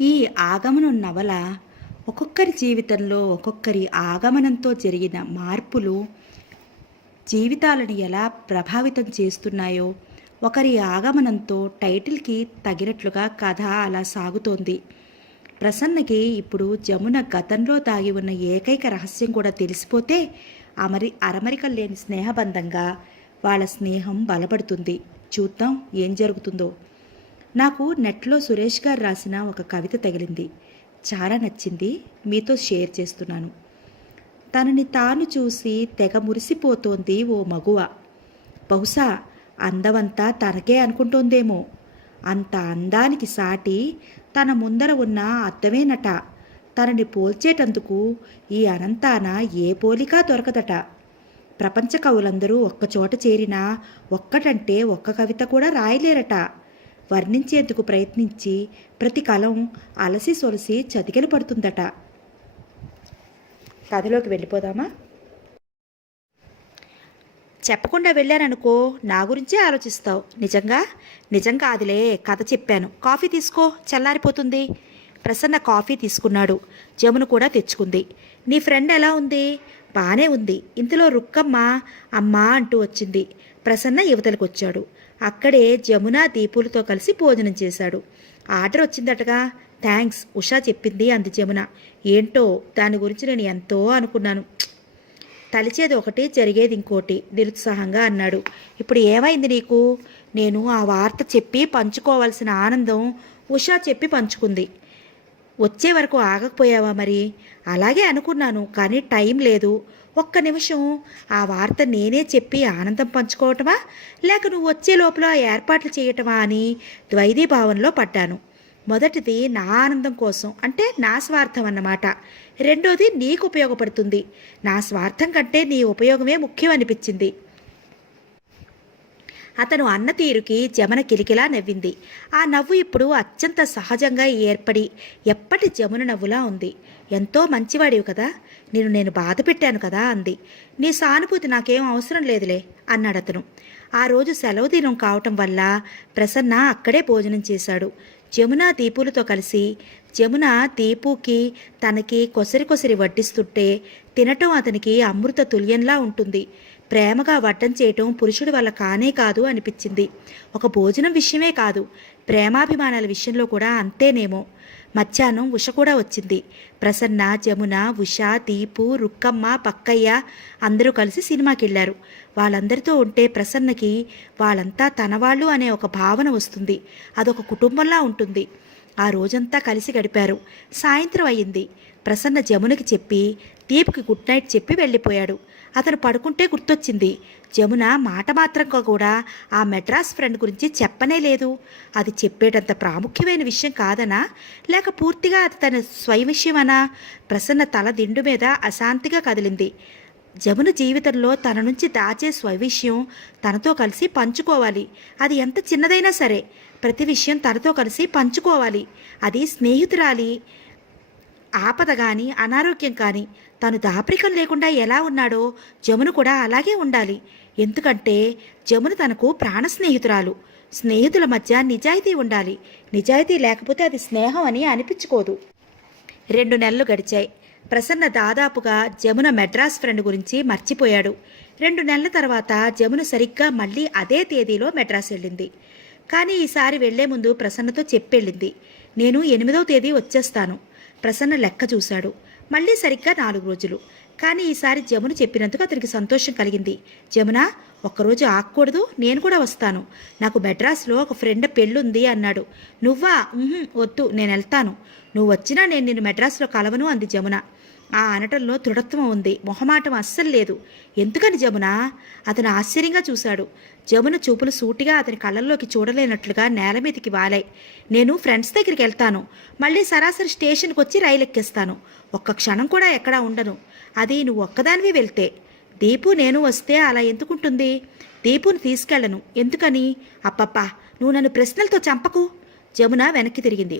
ఈ ఆగమనం నవల ఒక్కొక్కరి జీవితంలో ఒక్కొక్కరి ఆగమనంతో జరిగిన మార్పులు జీవితాలను ఎలా ప్రభావితం చేస్తున్నాయో ఒకరి ఆగమనంతో టైటిల్కి తగినట్లుగా కథ అలా సాగుతోంది. ప్రసన్నకి ఇప్పుడు జమున గతంలో దాగి ఉన్న ఏకైక రహస్యం కూడా తెలిసిపోతే అరమరికలు లేని స్నేహబంధంగా వాళ్ళ స్నేహం బలపడుతుంది. చూద్దాం ఏం జరుగుతుందో. నాకు నెట్లో సురేష్ గారు రాసిన ఒక కవిత తగిలింది. చాలా నచ్చింది, మీతో షేర్ చేస్తున్నాను. తనని తాను చూసి తెగ మురిసిపోతోంది ఓ మగువ. బహుశా అందమంతా తనకే అనుకుంటోందేమో. అంత అందానికి సాటి తన ముందర ఉన్న అద్దమేనట. తనని పోల్చేటందుకు ఈ అనంతాన ఏ పోలిక దొరకదట. ప్రపంచ కవులందరూ ఒక్కచోట చేరినా ఒక్కటంటే ఒక్క కవిత కూడా రాయలేరట. వర్ణించేందుకు ప్రయత్నించి ప్రతి కలం అలసి సొలసి చతికిల పడుతుందట. కథలోకి వెళ్ళిపోదామా? చెప్పకుండా వెళ్ళాననుకో నా గురించే ఆలోచిస్తావు. నిజం కాదులే, కథ చెప్పాను. కాఫీ తీసుకో, చల్లారిపోతుంది. ప్రసన్న కాఫీ తీసుకున్నాడు. జమును కూడా తెచ్చుకుంది. నీ ఫ్రెండ్ ఎలా ఉంది? బానే ఉంది. ఇంతలో రుక్కమ్మ అమ్మా అంటూ వచ్చింది. ప్రసన్న యువతలకు వచ్చాడు. అక్కడే జమున దీపులతో కలిసి భోజనం చేశాడు. ఆర్డర్ వచ్చిందటగా. థ్యాంక్స్, ఉషా చెప్పింది అంది జమున. ఏంటో దాని గురించి నేను ఎంతో అనుకున్నాను. తలిచేది ఒకటి, జరిగేది ఇంకోటి నిరుత్సాహంగా అన్నాడు. ఇప్పుడు ఏమైంది నీకు? నేను ఆ వార్త చెప్పి పంచుకోవాల్సిన ఆనందం ఉషా చెప్పి పంచుకుంది. వచ్చే వరకు ఆగకపోయావా మరి? అలాగే అనుకున్నాను, కానీ టైం లేదు. ఒక్క నిమిషం, ఆ వార్త నేనే చెప్పి ఆనందం పంచుకోవటమా, లేక నువ్వు వచ్చే లోపల ఏర్పాట్లు చేయటమా అని ద్వైధీభావంలో పడ్డాను. మొదటిది నా ఆనందం కోసం, అంటే నా స్వార్థం అన్నమాట. రెండోది నీకు ఉపయోగపడుతుంది. నా స్వార్థం కంటే నీ ఉపయోగమే ముఖ్యం అనిపించింది. అతను అన్న తీరుకి జమున కిలికిలా నవ్వింది. ఆ నవ్వు ఇప్పుడు అత్యంత సహజంగా ఏర్పడి ఎప్పటి జమున నవ్వులా ఉంది. ఎంతో మంచివాడివి కదా, నేను బాధ పెట్టాను కదా అంది. నీ సానుభూతి నాకేం అవసరం లేదులే అన్నాడతను. ఆ రోజు సెలవు దినం కావటం వల్ల ప్రసన్న అక్కడే భోజనం చేశాడు. జమున దీపులతో కలిసి. జమున దీపుకి తనకి కొసరి వడ్డిస్తుంటే తినటం అతనికి అమృత తుల్యంలా ఉంటుంది. ప్రేమగా వడ్డం చేయటం పురుషుడి వల్ల కానే కాదు అనిపించింది. ఒక భోజనం విషయమే కాదు, ప్రేమాభిమానాల విషయంలో కూడా అంతేనేమో. మధ్యాహ్నం ఉష కూడా వచ్చింది. ప్రసన్న, జమున, ఉష, దీపు, రుక్కమ్మ, పక్కయ్య అందరూ కలిసి సినిమాకి వెళ్ళారు. వాళ్ళందరితో ఉంటే ప్రసన్నకి వాళ్ళంతా తనవాళ్ళు అనే ఒక భావన వస్తుంది. అదొక కుటుంబంలా ఉంటుంది. ఆ రోజంతా కలిసి గడిపారు. సాయంత్రం అయ్యింది. ప్రసన్న జమునకి చెప్పి దీపుకి గుడ్ నైట్ చెప్పి వెళ్ళిపోయాడు. అతను పడుకుంటే గుర్తొచ్చింది. జమున మాట మాత్రంగా కూడా ఆ మెడ్రాస్ ఫ్రెండ్ గురించి చెప్పనే లేదు. అది చెప్పేటంత ప్రాముఖ్యమైన విషయం కాదనా, లేక పూర్తిగా అది తన స్వయం విషయమనా? ప్రసన్న తల దిండు మీద అశాంతిగా కదిలింది. జమున జీవితంలో తన నుంచి దాచే స్వవిషయం తనతో కలిసి పంచుకోవాలి. అది ఎంత చిన్నదైనా సరే ప్రతి విషయం తనతో కలిసి పంచుకోవాలి. అది స్నేహితురాలి ఆపద కానీ అనారోగ్యం కానీ తను దాపరికం లేకుండా ఎలా ఉన్నాడో జమున కూడా అలాగే ఉండాలి. ఎందుకంటే జమున తనకు ప్రాణ స్నేహితురాలు. స్నేహితుల మధ్య నిజాయితీ ఉండాలి. నిజాయితీ లేకపోతే అది స్నేహం అని అనిపించుకోదు. 2 నెలలు గడిచాయి. ప్రసన్న దాదాపుగా జమున మెడ్రాస్ ఫ్రెండ్ గురించి మర్చిపోయాడు. 2 నెలల తర్వాత జమున సరిగ్గా మళ్ళీ అదే తేదీలో మెడ్రాస్ వెళ్ళింది. కానీ ఈసారి వెళ్లే ముందు ప్రసన్నతో చెప్పెళ్ళింది, నేను 8వ తేదీ వచ్చేస్తాను. ప్రసన్న లెక్క చూశాడు. మళ్ళీ సరిగ్గా 4 రోజులు. కానీ ఈసారి జమున చెప్పినందుకు అతనికి సంతోషం కలిగింది. జమున, ఒక్కరోజు ఆగకూడదు, నేను కూడా వస్తాను. నాకు మెడ్రాస్లో ఒక ఫ్రెండ్ పెళ్ళుంది అన్నాడు. నువ్వా? వద్దు, నేను వెళ్తాను. నువ్వు వచ్చినా నేను నిన్ను మెడ్రాస్లో కలవను అంది జమున. ఆ అనటంలో దృఢత్వం ఉంది, మొహమాటం అస్సలు లేదు. ఎందుకని జమున? అతను ఆశ్చర్యంగా చూశాడు. జమున చూపులు సూటిగా అతని కళ్ళల్లోకి చూడలేనట్లుగా నేల మీదకి వాలాయి. నేను ఫ్రెండ్స్ దగ్గరికి వెళ్తాను. మళ్ళీ సరాసరి స్టేషన్కి వచ్చి రైలు ఎక్కేస్తాను. ఒక్క క్షణం కూడా ఎక్కడా ఉండను. అది నువ్వు ఒక్కదానివి వెళ్తే. దీపు నేను వస్తే అలా ఎందుకుంటుంది? దీపుని తీసుకెళ్లను. ఎందుకని? అప్పప్పా, నువ్వు నన్ను ప్రశ్నలతో చంపకు. జమున వెనక్కి తిరిగింది.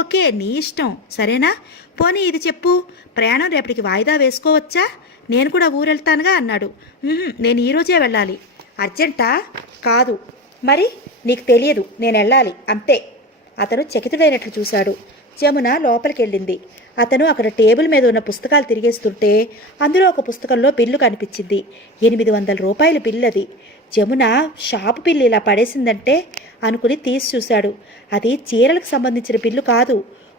ఓకే, నీ ఇష్టం, సరేనా? పోనీ ఇది చెప్పు, ప్రయాణం రేపటికి వాయిదా వేసుకోవచ్చా? నేను కూడా ఊరెళ్తానుగా అన్నాడు. నేను ఈరోజే వెళ్ళాలి. అర్జెంటా? కాదు. మరి నీకు తెలియదు, నేను వెళ్ళాలి అంతే. అతను చకితుడైనట్లు చూశాడు. జమున లోపలికెళ్ళింది. అతను అక్కడ టేబుల్ మీద ఉన్న పుస్తకాలు తిరిగేస్తుంటే అందులో ఒక పుస్తకంలో బిల్లు కనిపించింది. 800 రూపాయల బిల్లు అది. జమున షాపు బిల్లు ఇలా పడేసిందంటే అనుకుని తీసి చూశాడు. అది చీరలకు సంబంధించిన బిల్లు కాదు,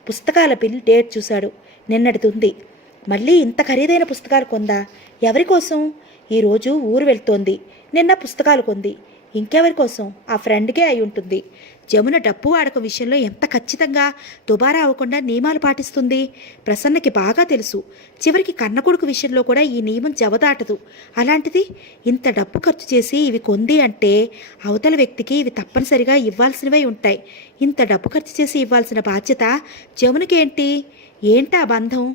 పుస్తకాల బిల్లు. డేట్ చూశాడు, నిన్నటిది. మళ్ళీ ఇంత ఖరీదైన పుస్తకాలు కొందా? ఎవరి కోసం? ఈరోజు ఊరు వెళ్తోంది, నిన్న పుస్తకాలు కొంది. ఇంకెవరి కోసం? ఆ ఫ్రెండ్కే అయి ఉంటుంది. జమున డబ్బు వాడకం విషయంలో ఎంత ఖచ్చితంగా దుబారా అవ్వకుండా నియమాలు పాటిస్తుంది ప్రసన్నకి బాగా తెలుసు. చివరికి కన్నకొడుకు విషయంలో కూడా ఈ నియమం జవదాటదు. అలాంటిది ఇంత డబ్బు ఖర్చు చేసి ఇవి కొంది అంటే అవతల వ్యక్తికి ఇవి తప్పనిసరిగా ఇవ్వాల్సినవై ఉంటాయి. ఇంత డబ్బు ఖర్చు చేసి ఇవ్వాల్సిన బాధ్యత జమునకేంటి? ఏంటా బంధం?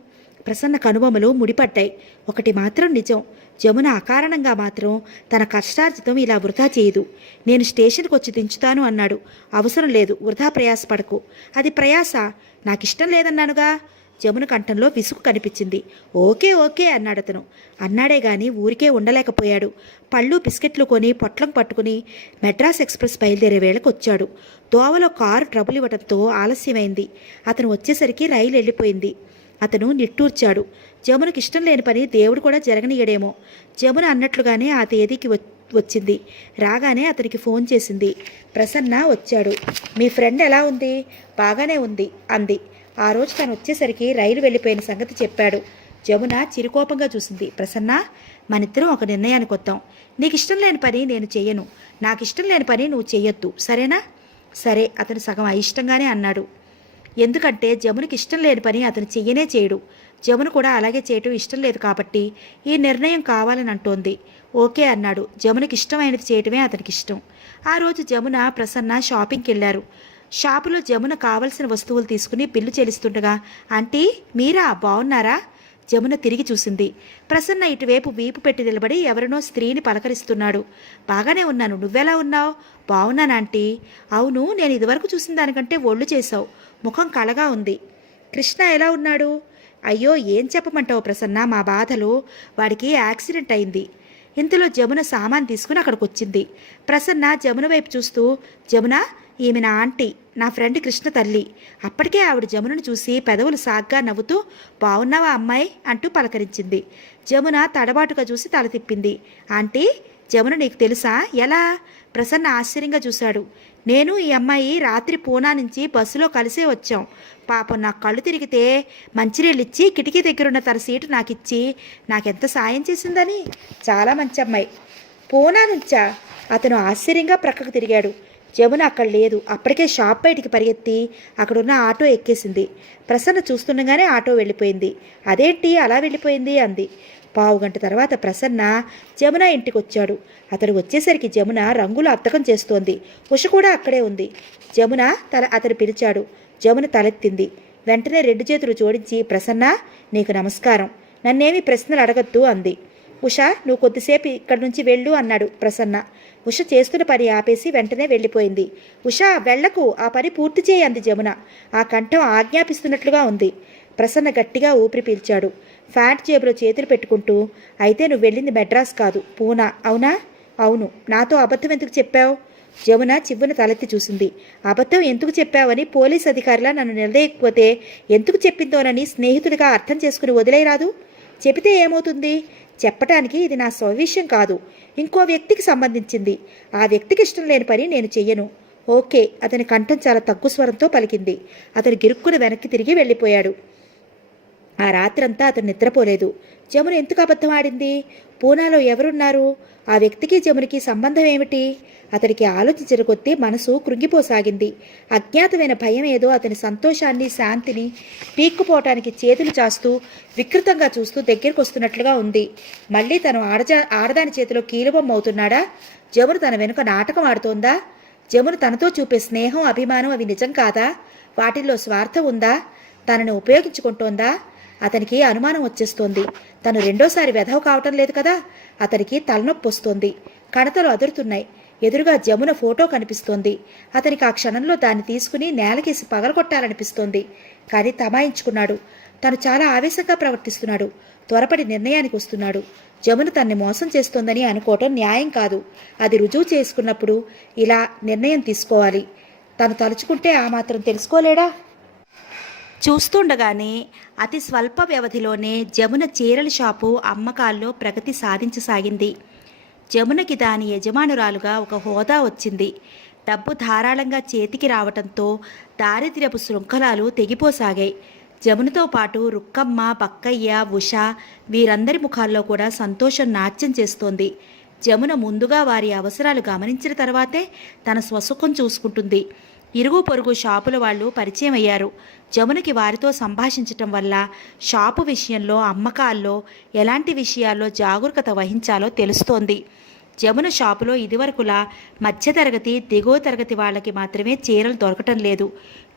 ప్రసన్న కనుబొమ్మలు ముడిపడ్డాయి. ఒకటి మాత్రం నిజం, జమున అకారణంగా మాత్రం తన కష్టార్జితం ఇలా వృధా చేయదు. నేను స్టేషన్కి వచ్చి దించుతాను అన్నాడు. అవసరం లేదు, వృధా ప్రయాసపడకు. అది ప్రయాస, నాకిష్టం లేదన్నానుగా. జమున కంఠంలో విసుగు కనిపించింది. ఓకే ఓకే అన్నాడు అతను. అన్నాడే గాని ఊరికే ఉండలేకపోయాడు. పళ్ళు బిస్కెట్లు కొని పొట్లం పట్టుకుని మెడ్రాస్ ఎక్స్ప్రెస్ బయలుదేరే వేళకు వచ్చాడు. దోవలో కారు ట్రబుల్ ఇవ్వడంతో ఆలస్యమైంది. అతను వచ్చేసరికి రైలు వెళ్ళిపోయింది. అతను నిట్టూర్చాడు. జమునకి ఇష్టం లేని పని దేవుడు కూడా జరగనీయడేమో. జమున అన్నట్లుగానే ఆ తేదీకి వచ్చింది. రాగానే అతనికి ఫోన్ చేసింది. ప్రసన్న వచ్చాడు. మీ ఫ్రెండ్ ఎలా ఉంది? బాగానే ఉంది అంది. ఆ రోజు తను వచ్చేసరికి రైలు వెళ్ళిపోయిన సంగతి చెప్పాడు. జమున చిరుకోపంగా చూసింది. ప్రసన్న, మనిద్దరం ఒక నిర్ణయానికి వద్దాం. నీకు ఇష్టం లేని పని నేను చెయ్యను, నాకు ఇష్టం లేని పని నువ్వు చెయ్యొద్దు, సరేనా? సరే, అతను సగం అయిష్టంగానే అన్నాడు. ఎందుకంటే జమునకి ఇష్టం లేని పని అతను చెయ్యనే చేయడు. జమున కూడా అలాగే చేయటం ఇష్టం లేదు కాబట్టి ఈ నిర్ణయం కావాలని అంటోంది. ఓకే అన్నాడు. జమునకి ఇష్టమైనది చేయటమే అతనికి ఇష్టం. ఆ రోజు జమున ప్రసన్న షాపింగ్కి వెళ్ళారు. షాపులో జమున కావలసిన వస్తువులు తీసుకుని బిల్లు చెల్లిస్తుండగా, ఆంటీ మీరా, బాగున్నారా? జమున తిరిగి చూసింది. ప్రసన్న ఇటువైపు వీపు పెట్టి నిలబడి ఎవరినో స్త్రీని పలకరిస్తున్నాడు. బాగానే ఉన్నాను, నువ్వెలా ఉన్నావు? బాగున్నానంటీ. అవును, నేను ఇదివరకు చూసిన దానికంటే ఒళ్ళు చేశావు, ముఖం కళగా ఉంది. కృష్ణ ఎలా ఉన్నాడు? అయ్యో, ఏం చెప్పమంటావు ప్రసన్న, మా బాధలు. వాడికి యాక్సిడెంట్ అయింది. ఇంతలో జమున సామాన్ తీసుకుని అక్కడికి వచ్చింది. ప్రసన్న జమున వైపు చూస్తూ, జమున, ఈమె నా ఆంటీ, నా ఫ్రెండ్ కృష్ణ తల్లి. అప్పటికే ఆవిడ జమునను చూసి పెదవులు సాగ్గా నవ్వుతూ, బాగున్నావా అమ్మాయి అంటూ పలకరించింది. జమున తడబాటుగా చూసి తల తిప్పింది. ఆంటీ, జమున నీకు తెలుసా? ఎలా? ప్రసన్న ఆశ్చర్యంగా చూశాడు. నేను ఈ అమ్మాయి రాత్రి పూనా నుంచి బస్సులో కలిసే వచ్చాం. పాపం నా కళ్ళు తిరిగితే మంచినీళ్ళు ఇచ్చి కిటికీ దగ్గరున్న తన సీటు నాకిచ్చి నాకెంత సాయం చేసిందని. చాలా మంచి అమ్మాయి. పూనా నుంచా? అతను ఆశ్చర్యంగా ప్రక్కకు తిరిగాడు. జమున అక్కడ లేదు. అప్పటికే షాప్ బయటికి పరిగెత్తి అక్కడున్న ఆటో ఎక్కేసింది. ప్రసన్న చూస్తుండగానే ఆటో వెళ్ళిపోయింది. అదేంటి అలా వెళ్ళిపోయింది అంది. పావుగంట తర్వాత ప్రసన్న జమున ఇంటికి వచ్చాడు. అతడు వచ్చేసరికి జమున రంగులు అద్దకం చేస్తోంది. ఉష కూడా అక్కడే ఉంది. జమున అతడు పిలిచాడు. జమున తలెత్తింది. వెంటనే 2 చేతులు జోడించి, ప్రసన్న, నీకు నమస్కారం, నన్నేమి ప్రశ్నలు అడగద్దు అంది. ఉష, నువ్వు కొద్దిసేపు ఇక్కడి నుంచి వెళ్ళు అన్నాడు ప్రసన్న. ఉష చేస్తున్న పని ఆపేసి వెంటనే వెళ్ళిపోయింది. ఉష, వెళ్లకు, ఆ పని పూర్తి చేయి అంది జమున. ఆ కంఠం ఆజ్ఞాపిస్తున్నట్లుగా ఉంది. ప్రసన్న గట్టిగా ఊపిరి పీల్చాడు. ఫ్యాంట్ జేబులో చేతులు పెట్టుకుంటూ, అయితే నువ్వు వెళ్ళింది మెడ్రాస్ కాదు, పూనా, అవునా? అవును. నాతో అబద్ధం ఎందుకు చెప్పావు? జమున చివ్వున తలెత్తి చూసింది. అబద్ధం ఎందుకు చెప్పావని పోలీస్ అధికారిలా నన్ను నిలదీయకపోతే ఎందుకు చెప్పిందోనని స్నేహితుడిగా అర్థం చేసుకుని వదిలేయరాదు? చెబితే ఏమవుతుంది? చెప్పటానికి ఇది నా స్వవిషయం కాదు, ఇంకో వ్యక్తికి సంబంధించింది. ఆ వ్యక్తికి ఇష్టం లేని పని నేను చెయ్యను. ఓకే. అతని కంఠం చాలా తగ్గు స్వరంతో పలికింది. అతను గిరుక్కుని వెనక్కి తిరిగి వెళ్ళిపోయాడు. ఆ రాత్రంతా అతను నిద్రపోలేదు. జమున ఎందుకు అబద్ధం ఆడింది? పూనాలో ఎవరున్నారు? ఆ వ్యక్తికి జమునికి సంబంధం ఏమిటి? అతనికి ఆలోచించిన కొద్దీ మనసు కృంగిపోసాగింది. అజ్ఞాతమైన భయం ఏదో అతని సంతోషాన్ని, శాంతిని పీక్కుపోవటానికి చేతులు చాస్తూ వికృతంగా చూస్తూ దగ్గరికి వస్తున్నట్లుగా ఉంది. మళ్ళీ తను ఆడదాని చేతిలో కీలుబొమ్మ అవుతున్నాడా? జమున తన వెనుక నాటకం ఆడుతోందా? జమున తనతో చూపే స్నేహం, అభిమానం అవి నిజం కాదా? వాటిల్లో స్వార్థం ఉందా? తనని ఉపయోగించుకుంటోందా? అతనికి అనుమానం వచ్చేస్తోంది. తను రెండోసారి వెధవ కావటం లేదు కదా? అతనికి తలనొప్పి వస్తోంది. కణతలు అదురుతున్నాయి. ఎదురుగా జమున ఫోటో కనిపిస్తోంది. అతనికి ఆ క్షణంలో దాన్ని తీసుకుని నేలకేసి పగలగొట్టాలనిపిస్తోంది. కానీ తమాయించుకున్నాడు. తను చాలా ఆవేశంగా ప్రవర్తిస్తున్నాడు. త్వరపడి నిర్ణయానికి వస్తున్నాడు. జమున తన్ని మోసం చేస్తోందని అనుకోవటం న్యాయం కాదు. అది రుజువు చేసుకున్నప్పుడు ఇలా నిర్ణయం తీసుకోవాలి. తను తలుచుకుంటే ఆ మాత్రం తెలుసుకోలేడా? చూస్తుండగానే అతి స్వల్ప వ్యవధిలోనే జమున చీరల షాపు అమ్మకాల్లో ప్రగతి సాధించసాగింది. జమునకి దాని యజమానురాలుగా ఒక హోదా వచ్చింది. డబ్బు ధారాళంగా చేతికి రావటంతో దారిద్ర్యపు శృంఖలాలు తెగిపోసాగాయి. జమునతో పాటు రుక్కమ్మ, బక్కయ్య, ఉష వీరందరి ముఖాల్లో కూడా సంతోషం నాట్యం చేస్తోంది. జమున ముందుగా వారి అవసరాలు గమనించిన తర్వాతే తన స్వసుఖం చూసుకుంటుంది. ఇరుగు పొరుగు షాపుల వాళ్ళు పరిచయం అయ్యారు. జమునకి వారితో సంభాషించటం వల్ల షాపు విషయంలో, అమ్మకాల్లో ఎలాంటి విషయాల్లో జాగరూకత వహించాలో తెలుస్తోంది. జమున షాపులో ఇదివరకులా మధ్యతరగతి, దిగువ తరగతి వాళ్ళకి మాత్రమే చీరలు దొరకటం లేదు.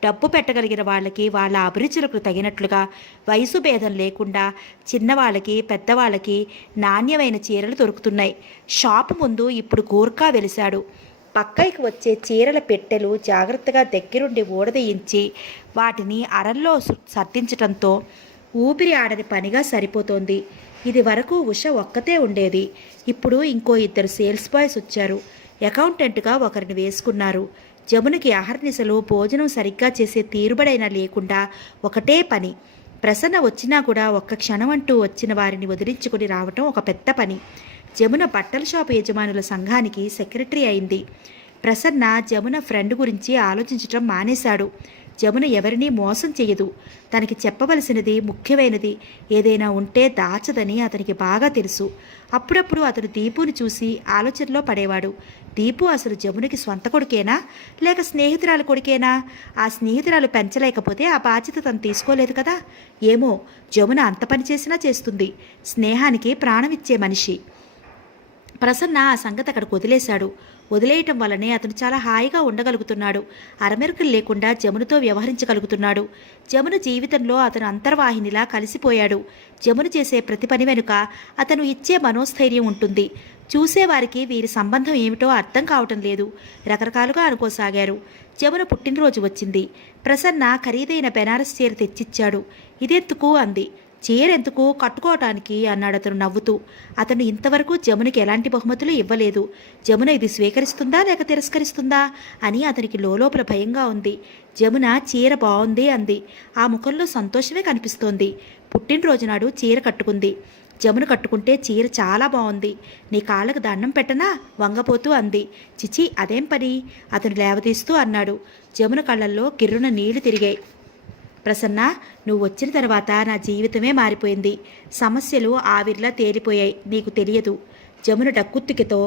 డబ్బు పెట్టగలిగిన వాళ్ళకి వాళ్ళ అభిరుచులకు తగినట్లుగా వయసు భేదం లేకుండా చిన్నవాళ్ళకి, పెద్దవాళ్ళకి నాణ్యమైన చీరలు దొరుకుతున్నాయి. షాపు ముందు ఇప్పుడు గూర్ఖా వెలిశాడు. పక్కకి వచ్చే చీరల పెట్టెలు జాగ్రత్తగా దగ్గరుండి ఊడదీయించి వాటిని అరల్లో సర్దించటంతో ఊపిరి ఆడని పనిగా సరిపోతోంది. ఇది వరకు ఉష ఒక్కతే ఉండేది. ఇప్పుడు ఇంకో 2 సేల్స్ బాయ్స్ వచ్చారు. అకౌంటెంట్గా ఒకరిని వేసుకున్నారు. జమునకి అహర్నిశలు భోజనం సరిగ్గా చేసే తీరుబడైనా లేకుండా ఒకటే పని. ప్రసన్న వచ్చినా కూడా ఒక్క క్షణం అంటూ వచ్చిన వారిని వదిలించుకుని రావటం ఒక పెద్ద పని. జమున బట్టల షాపు యజమానుల సంఘానికి సెక్రటరీ అయింది. ప్రసన్న జమున ఫ్రెండ్ గురించి ఆలోచించటం మానేశాడు. జమున ఎవరినీ మోసం చేయదు. తనకి చెప్పవలసినది, ముఖ్యమైనది ఏదైనా ఉంటే దాచదని అతనికి బాగా తెలుసు. అప్పుడప్పుడు అతను దీపుని చూసి ఆలోచనలో పడేవాడు. దీపు అసలు జమునకి స్వంత కొడుకేనా, లేక స్నేహితురాలు కొడుకేనా? ఆ స్నేహితురాలు పెంచలేకపోతే ఆ బాధ్యత తను తీసుకోలేదు కదా. ఏమో, జమున అంత పని చేసినా చేస్తుంది. స్నేహానికి ప్రాణమిచ్చే మనిషి. ప్రసన్న ఆ సంగతి అక్కడికి వదిలేశాడు. వదిలేయటం వల్లనే అతను చాలా హాయిగా ఉండగలుగుతున్నాడు. అరమెరుకలు లేకుండా జమునతో వ్యవహరించగలుగుతున్నాడు. జమున జీవితంలో అతను అంతర్వాహినిలా కలిసిపోయాడు. జమున చేసే ప్రతి పని వెనుక అతను ఇచ్చే మనోస్థైర్యం ఉంటుంది. చూసేవారికి వీరి సంబంధం ఏమిటో అర్థం కావటం లేదు. రకరకాలుగా అనుకోసాగారు. జమున పుట్టినరోజు వచ్చింది. ప్రసన్న ఖరీదైన బెనారస్ చీర తెచ్చిచ్చాడు. ఇదెందుకు అంది. చీరెందుకు, కట్టుకోవటానికి అన్నాడు అతను నవ్వుతూ. అతను ఇంతవరకు జమునకి ఎలాంటి బహుమతులు ఇవ్వలేదు. జమున ఇది స్వీకరిస్తుందా లేక తిరస్కరిస్తుందా అని అతనికి లోపల భయంగా ఉంది. జమున చీర బాగుంది అంది. ఆ ముఖంలో సంతోషమే కనిపిస్తోంది. పుట్టినరోజు నాడు చీర కట్టుకుంది. జమున కట్టుకుంటే చీర చాలా బాగుంది. నీ కాళ్ళకు దండం పెట్టనా వంగపోతూ అంది. చిచి, అదేం పని అతను లేవదీస్తూ అన్నాడు. జమున కళ్ళల్లో గిర్రున నీళ్లు తిరిగాయి. ప్రసన్న, నువ్వు వచ్చిన తర్వాత నా జీవితమే మారిపోయింది. సమస్యలు ఆవిర్లా తేలిపోయాయి. నీకు తెలియదు. జమున డక్కుత్తికతో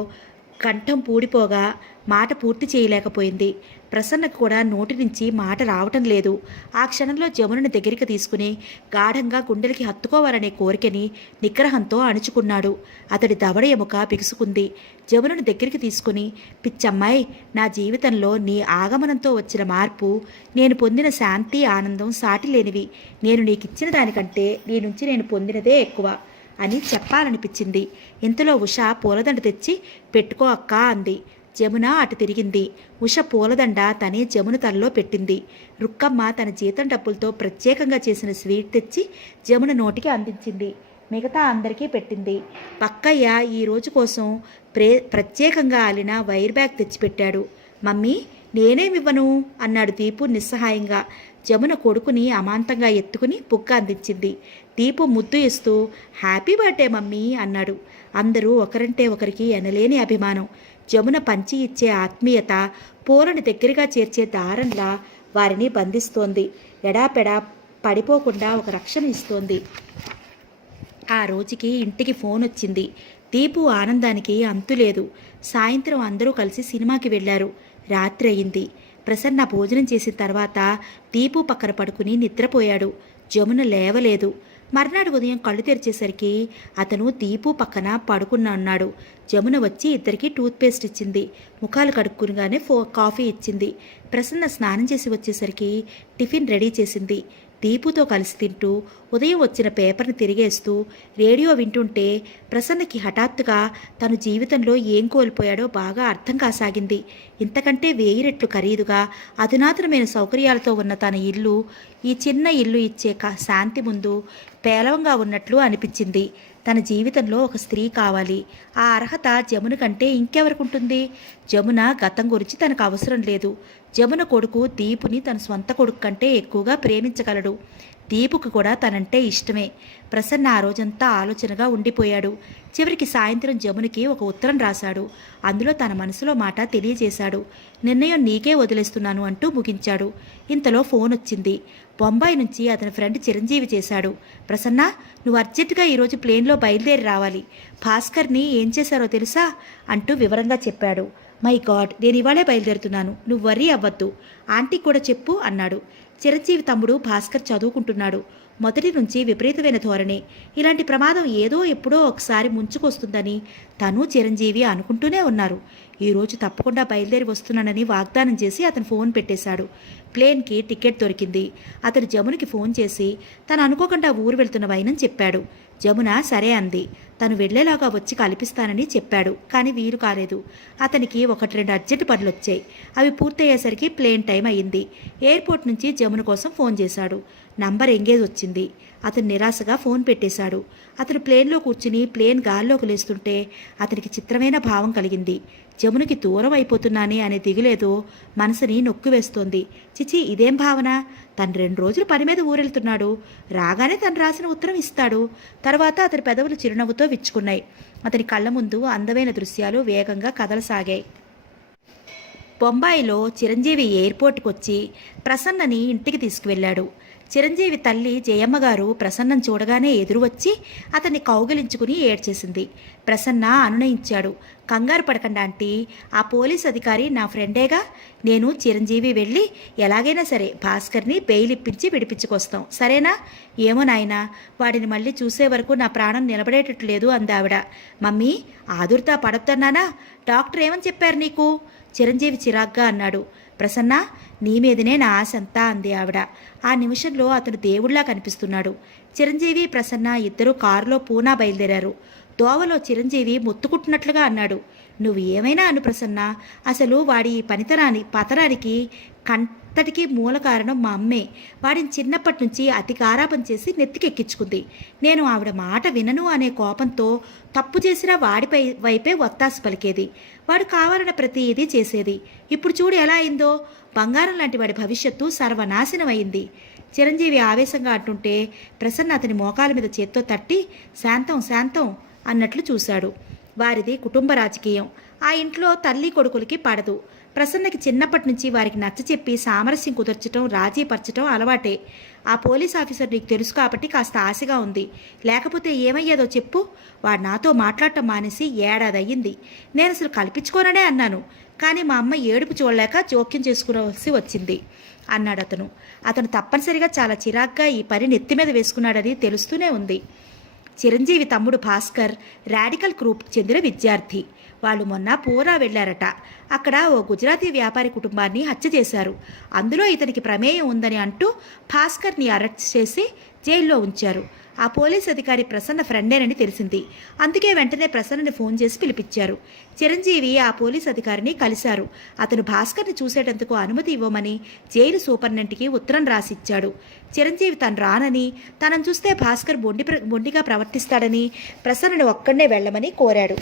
కంఠం పూడిపోగా మాట పూర్తి చేయలేకపోయింది. ప్రసన్నకు కూడా నోటి నుంచి మాట రావటం లేదు. ఆ క్షణంలో జమునని దగ్గరికి తీసుకుని గాఢంగా గుండెలకి హత్తుకోవాలనే కోరికని నిగ్రహంతో అణుచుకున్నాడు. అతడి దవడ ఎముక బిగుసుకుంది. జమునను దగ్గరికి తీసుకుని, పిచ్చమ్మాయి, నా జీవితంలో నీ ఆగమనంతో వచ్చిన మార్పు, నేను పొందిన శాంతి, ఆనందం సాటిలేనివి. నేను నీకిచ్చిన దానికంటే నీ నుంచి నేను పొందినదే ఎక్కువ అని చెప్పాలనిపించింది. ఇంతలో ఉష పూలదండ తెచ్చి, పెట్టుకో అక్కా అంది. జమున అటు తిరిగింది. ఉష పూలదండ తనే జమున తలలో పెట్టింది. రుక్కమ్మ తన జీతం డబ్బులతో ప్రత్యేకంగా చేసిన స్వీట్ తెచ్చి జమున నోటికి అందించింది. మిగతా అందరికీ పెట్టింది. పక్కయ్య ఈ రోజు కోసం ప్రత్యేకంగా అలిన వైర్ బ్యాగ్ తెచ్చిపెట్టాడు. మమ్మీ, నేనేమివ్వను అన్నాడు దీపు నిస్సహాయంగా. జమున కొడుకుని అమాంతంగా ఎత్తుకుని పుక్క అందించింది. దీపు ముద్దు ఇస్తూ, హ్యాపీ బర్త్డే మమ్మీ అన్నాడు. అందరూ ఒకరంటే ఒకరికి ఎనలేని అభిమానం. జమున పంచి ఇచ్చే ఆత్మీయత పూలను దగ్గరగా చేర్చే దారంలా వారిని బంధిస్తోంది. ఎడాపెడా పడిపోకుండా ఒక రక్షణ ఇస్తోంది. ఆ రోజుకి ఇంటికి ఫోన్ వచ్చింది. దీపు ఆనందానికి అంతులేదు. సాయంత్రం అందరూ కలిసి సినిమాకి వెళ్లారు. రాత్రి అయింది. ప్రసన్న భోజనం చేసిన తర్వాత దీపు పక్కన పడుకుని నిద్రపోయాడు. జమున లేవలేదు. మర్నాడు ఉదయం కళ్ళు తెరిచేసరికి అతను దీపు పక్కన పడుకున్నాడు. జమున వచ్చి ఇద్దరికి టూత్పేస్ట్ ఇచ్చింది. ముఖాలు కడుక్కునగానే కాఫీ ఇచ్చింది. ప్రసన్న స్నానం చేసి వచ్చేసరికి టిఫిన్ రెడీ చేసింది. దీపుతో కలిసి తింటూ ఉదయం వచ్చిన పేపర్ని తిరిగేస్తూ రేడియో వింటుంటే ప్రసన్నకి హఠాత్తుగా తను జీవితంలో ఏం కోల్పోయాడో బాగా అర్థం కాసాగింది. ఇంతకంటే 1000 రెట్లు ఖరీదుగా అధునాతనమైన సౌకర్యాలతో ఉన్న తన ఇల్లు, ఈ చిన్న ఇల్లు ఇచ్చే శాంతి ముందు పేలవంగా ఉన్నట్లు అనిపించింది. తన జీవితంలో ఒక స్త్రీ కావాలి. ఆ అర్హత జమున కంటే ఇంకెవరికి ఉంటుంది? జమున గతం గురించి తనకు అవసరం లేదు. జమున కొడుకు దీపుని తన సొంత కొడుకు కంటే ఎక్కువగా ప్రేమించగలడు. దీపుకు కూడా తనంటే ఇష్టమే. ప్రసన్న ఆ రోజంతా ఆలోచనగా ఉండిపోయాడు. చివరికి సాయంత్రం జమునికి ఒక ఉత్తరం రాశాడు. అందులో తన మనసులో మాట తెలియజేశాడు. నిర్ణయం నీకే వదిలేస్తున్నాను అంటూ ముగించాడు. ఇంతలో ఫోన్ వచ్చింది. బొంబాయి నుంచి అతని ఫ్రెండ్ చిరంజీవి చేశాడు. ప్రసన్న, నువ్వు అర్జెంటుగా ఈరోజు ప్లేన్లో బయలుదేరి రావాలి. భాస్కర్ని ఏం చేశారో తెలుసా అంటూ వివరంగా చెప్పాడు. మై గాడ్, నేను ఇవాళే బయలుదేరుతున్నాను. నువ్వు వర్రీ అవ్వద్దు. ఆంటీకి కూడా చెప్పు అన్నాడు. చిరంజీవి తమ్ముడు భాస్కర్ చదువుకుంటున్నాడు. మొదటి నుంచి విపరీతమైన ధోరణి. ఇలాంటి ప్రమాదం ఏదో ఎప్పుడో ఒకసారి ముంచుకొస్తుందని తను చిరంజీవి అనుకుంటూనే ఉన్నారు. ఈరోజు తప్పకుండా బయలుదేరి వస్తున్నానని వాగ్దానం చేసి అతను ఫోన్ పెట్టేశాడు. ప్లేన్కి టికెట్ దొరికింది. అతను జమునికి ఫోన్ చేసి తను అనుకోకుండా ఊరు వెళ్తున్న వైనం చెప్పాడు. జమున సరే అంది. తను వెళ్లేలాగా వచ్చి కల్పిస్తానని చెప్పాడు. కానీ వీలు కాలేదు. అతనికి 1-2 అర్జెంట్ పనులు వచ్చాయి. అవి పూర్తయ్యేసరికి ప్లేన్ టైం అయ్యింది. ఎయిర్పోర్ట్ నుంచి జమున కోసం ఫోన్ చేశాడు. నంబర్ ఎంగేజ్ వచ్చింది. అతను నిరాశగా ఫోన్ పెట్టేశాడు. అతను ప్లేన్లో కూర్చుని ప్లేన్ గాల్లోకి లేస్తుంటే అతనికి చిత్రమైన భావం కలిగింది. జమునికి దూరం అయిపోతున్నానే అనే దిగులేదో మనసుని నొక్కివేస్తోంది. చిచి, ఇదేం భావన? తను 2 రోజులు పని మీద ఊరెళ్తున్నాడు. రాగానే తను రాసిన ఉత్తరం ఇస్తాడు. తర్వాత అతని పెదవులు చిరునవ్వుతో విచ్చుకున్నాయి. అతని కళ్ళ ముందు అందమైన దృశ్యాలు వేగంగా కదలసాగాయి. బొంబాయిలో చిరంజీవి ఎయిర్పోర్ట్కి వచ్చి ప్రసన్నని ఇంటికి తీసుకువెళ్ళాడు. చిరంజీవి తల్లి జయమ్మగారు ప్రసన్నం చూడగానే ఎదురు వచ్చి అతన్ని కౌగిలించుకుని ఏడ్చేసింది. ప్రసన్న అనునయించాడు. కంగారు పడకండి ఆంటీ, ఆ పోలీస్ అధికారి నా ఫ్రెండేగా. నేను చిరంజీవి వెళ్ళి ఎలాగైనా సరే భాస్కర్ని బెయిల్ ఇప్పించి విడిపించుకొస్తాం, సరేనా? ఏమో నాయనా, వాడిని మళ్ళీ చూసే వరకు నా ప్రాణం నిలబడేటట్టు లేదు అందావిడ. మమ్మీ, ఆదుర్తా పడొద్దన్నానా? డాక్టర్ ఏమని చెప్పారు నీకు? చిరంజీవి చిరాగ్గా అన్నాడు. ప్రసన్న, నీ మీదనే నా ఆశ అంతా అంది ఆవిడ. ఆ నిమిషంలో అతను దేవుళ్లా కనిపిస్తున్నాడు. చిరంజీవి, ప్రసన్న ఇద్దరూ కారులో పూనా బయలుదేరారు. దోవలో చిరంజీవి మొత్తుకుంటున్నట్లుగా అన్నాడు. నువ్వు ఏమైనా అను ప్రసన్న, అసలు వాడి పతనానికి కంతటికి మూల కారణం మా అమ్మే. వాడిని చిన్నప్పటి నుంచి అతి గారాబం చేసి నెత్తికెక్కించుకుంది. నేను ఆవిడ మాట వినను అనే కోపంతో తప్పు చేసినా వాడిపై వైపే ఒత్తాసు పలికేది. వాడు కావాలన్న ప్రతిదీ చేసేది. ఇప్పుడు చూడు ఎలా అయిందో. బంగారం లాంటి వాడి భవిష్యత్తు సర్వనాశనమైంది. చిరంజీవి ఆవేశంగా అంటుంటే ప్రసన్న అతని మోకాల మీద చేత్తో తట్టి శాంతం శాంతం అన్నట్లు చూశాడు. వారిది కుటుంబ రాజకీయం. ఆ ఇంట్లో తల్లి కొడుకులకి పడదు. ప్రసన్నకి చిన్నప్పటి నుంచి వారికి నచ్చచెప్పి సామరస్యం కుదర్చడం, రాజీపరచడం అలవాటే. ఆ పోలీస్ ఆఫీసర్ నీకు తెలుసు కాబట్టి కాస్త ఆశగా ఉంది. లేకపోతే ఏమయ్యేదో చెప్పు. వాడు నాతో మాట్లాడటం మానేసి 1 ఏడాది అయ్యింది. నేను అసలు కల్పించుకోననే అన్నాను. కానీ మా అమ్మ ఏడుపు చూడలేక జోక్యం చేసుకోవలసి వచ్చింది అన్నాడు అతను. అతను తప్పనిసరిగా చాలా చిరాగ్గా ఈ పని నెత్తి మీద వేసుకున్నాడని తెలుస్తూనే ఉంది. చిరంజీవి తమ్ముడు భాస్కర్ రాడికల్ గ్రూప్కి చెందిన విద్యార్థి. వాళ్ళు మొన్న పూనా వెళ్లారట. అక్కడ ఓ గుజరాతీ వ్యాపారి కుటుంబాన్ని హత్య చేశారు. అందులో ఇతనికి ప్రమేయం ఉందని అంటూ భాస్కర్ని అరెస్ట్ చేసి జైల్లో ఉంచారు. ఆ పోలీస్ అధికారి ప్రసన్న ఫ్రెండేనని తెలిసింది. అందుకే వెంటనే ప్రసన్నని ఫోన్ చేసి పిలిపించారు. చిరంజీవి ఆ పోలీస్ అధికారిని కలిశారు. అతను భాస్కర్ని చూసేటందుకు అనుమతి ఇవ్వమని జైలు సూపరింటెండెంట్కి ఉత్తరం రాసిచ్చాడు. చిరంజీవి తను రానని, తనను చూస్తే భాస్కర్ మొండిగా ప్రవర్తిస్తాడని ప్రసన్నని ఒక్కడనే వెళ్ళమని కోరాడు.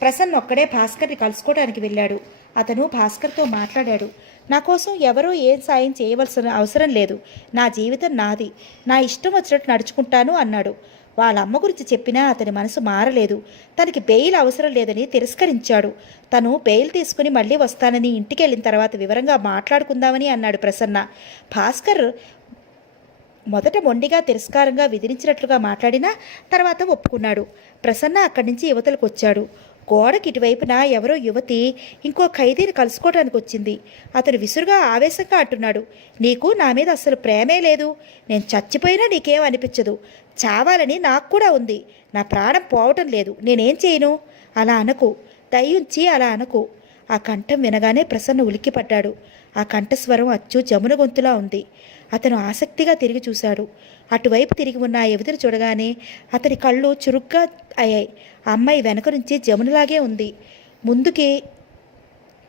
ప్రసన్న ఒక్కడే భాస్కర్ని కలుసుకోవడానికి వెళ్ళాడు. అతను భాస్కర్తో మాట్లాడాడు. నా కోసం ఎవరూ ఏం సాయం చేయవలసిన అవసరం లేదు. నా జీవితం నాది. నా ఇష్టం వచ్చినట్టు నడుచుకుంటాను అన్నాడు. వాళ్ళ అమ్మ గురించి చెప్పినా అతని మనసు మారలేదు. తనకి బెయిల్ అవసరం లేదని తిరస్కరించాడు. తను బెయిల్ తీసుకుని మళ్ళీ వస్తానని, ఇంటికి వెళ్ళిన తర్వాత వివరంగా మాట్లాడుకుందామని అన్నాడు ప్రసన్న. భాస్కర్ మొదట మొండిగా తిరస్కారంగా విధించినట్లుగా మాట్లాడినా తర్వాత ఒప్పుకున్నాడు. ప్రసన్న అక్కడి నుంచి యువతలకు వచ్చాడు. గోడకి ఇటువైపున ఎవరో యువతి ఇంకో ఖైదీని కలుసుకోవడానికి వచ్చింది. అతను విసురుగా ఆవేశంగా అంటున్నాడు. నీకు నా మీద అస్సలు ప్రేమే లేదు. నేను చచ్చిపోయినా నీకేం అనిపించదు. చావాలని నాకు కూడా ఉంది. నా ప్రాణం పోవటం లేదు. నేనేం చేయను? అలా అనకు, దయ్యుంచి అలా అనకు. ఆ కంఠం వినగానే ప్రసన్న ఉలిక్కిపడ్డాడు. ఆ కంఠస్వరం అచ్చు జమున గొంతులా ఉంది. అతను ఆసక్తిగా తిరిగి చూశాడు. అటువైపు తిరిగి ఉన్న ఆ యువతిని చూడగానే అతని కళ్ళు చురుగ్గా అయ్యాయి. ఆ అమ్మాయి వెనక నుంచి జమునలాగే ఉంది. ముందుకి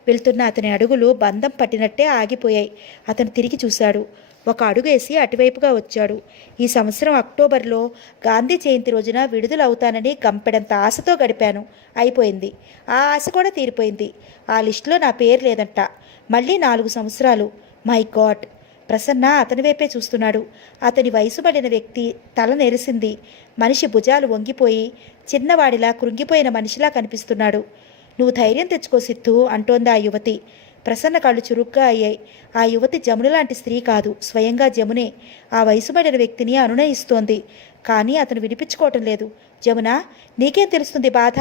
వెళ్తున్న అతని అడుగులు బంధం పట్టినట్టే ఆగిపోయాయి. అతను తిరిగి చూశాడు. ఒక అడుగు వేసి అటువైపుగా వచ్చాడు. ఈ సంవత్సరం అక్టోబర్లో గాంధీ జయంతి రోజున విడుదలవుతానని గంపెడంత ఆశతో గడిపాను. అయిపోయింది. ఆ ఆశ కూడా తీరిపోయింది. ఆ లిస్టులో నా పేరు లేదంట. మళ్ళీ 4 సంవత్సరాలు. My God! ప్రసన్న అతని వైపే చూస్తున్నాడు. అతని వయసు పడిన వ్యక్తి తల నెరిసింది. మనిషి భుజాలు వంగిపోయి చిన్నవాడిలా కృంగిపోయిన మనిషిలా కనిపిస్తున్నాడు. నువ్వు ధైర్యం తెచ్చుకో సిద్ధు అంటోంది ఆ యువతి. ప్రసన్న కళ్ళు చురుగ్గా అయ్యాయి. ఆ యువతి జమున లాంటి స్త్రీ కాదు, స్వయంగా జమునే. ఆ వయసు పడిన వ్యక్తిని అనునయిస్తోంది. కానీ అతను వినిపించుకోవటం లేదు. జమున, నీకేం తెలుస్తుంది బాధ?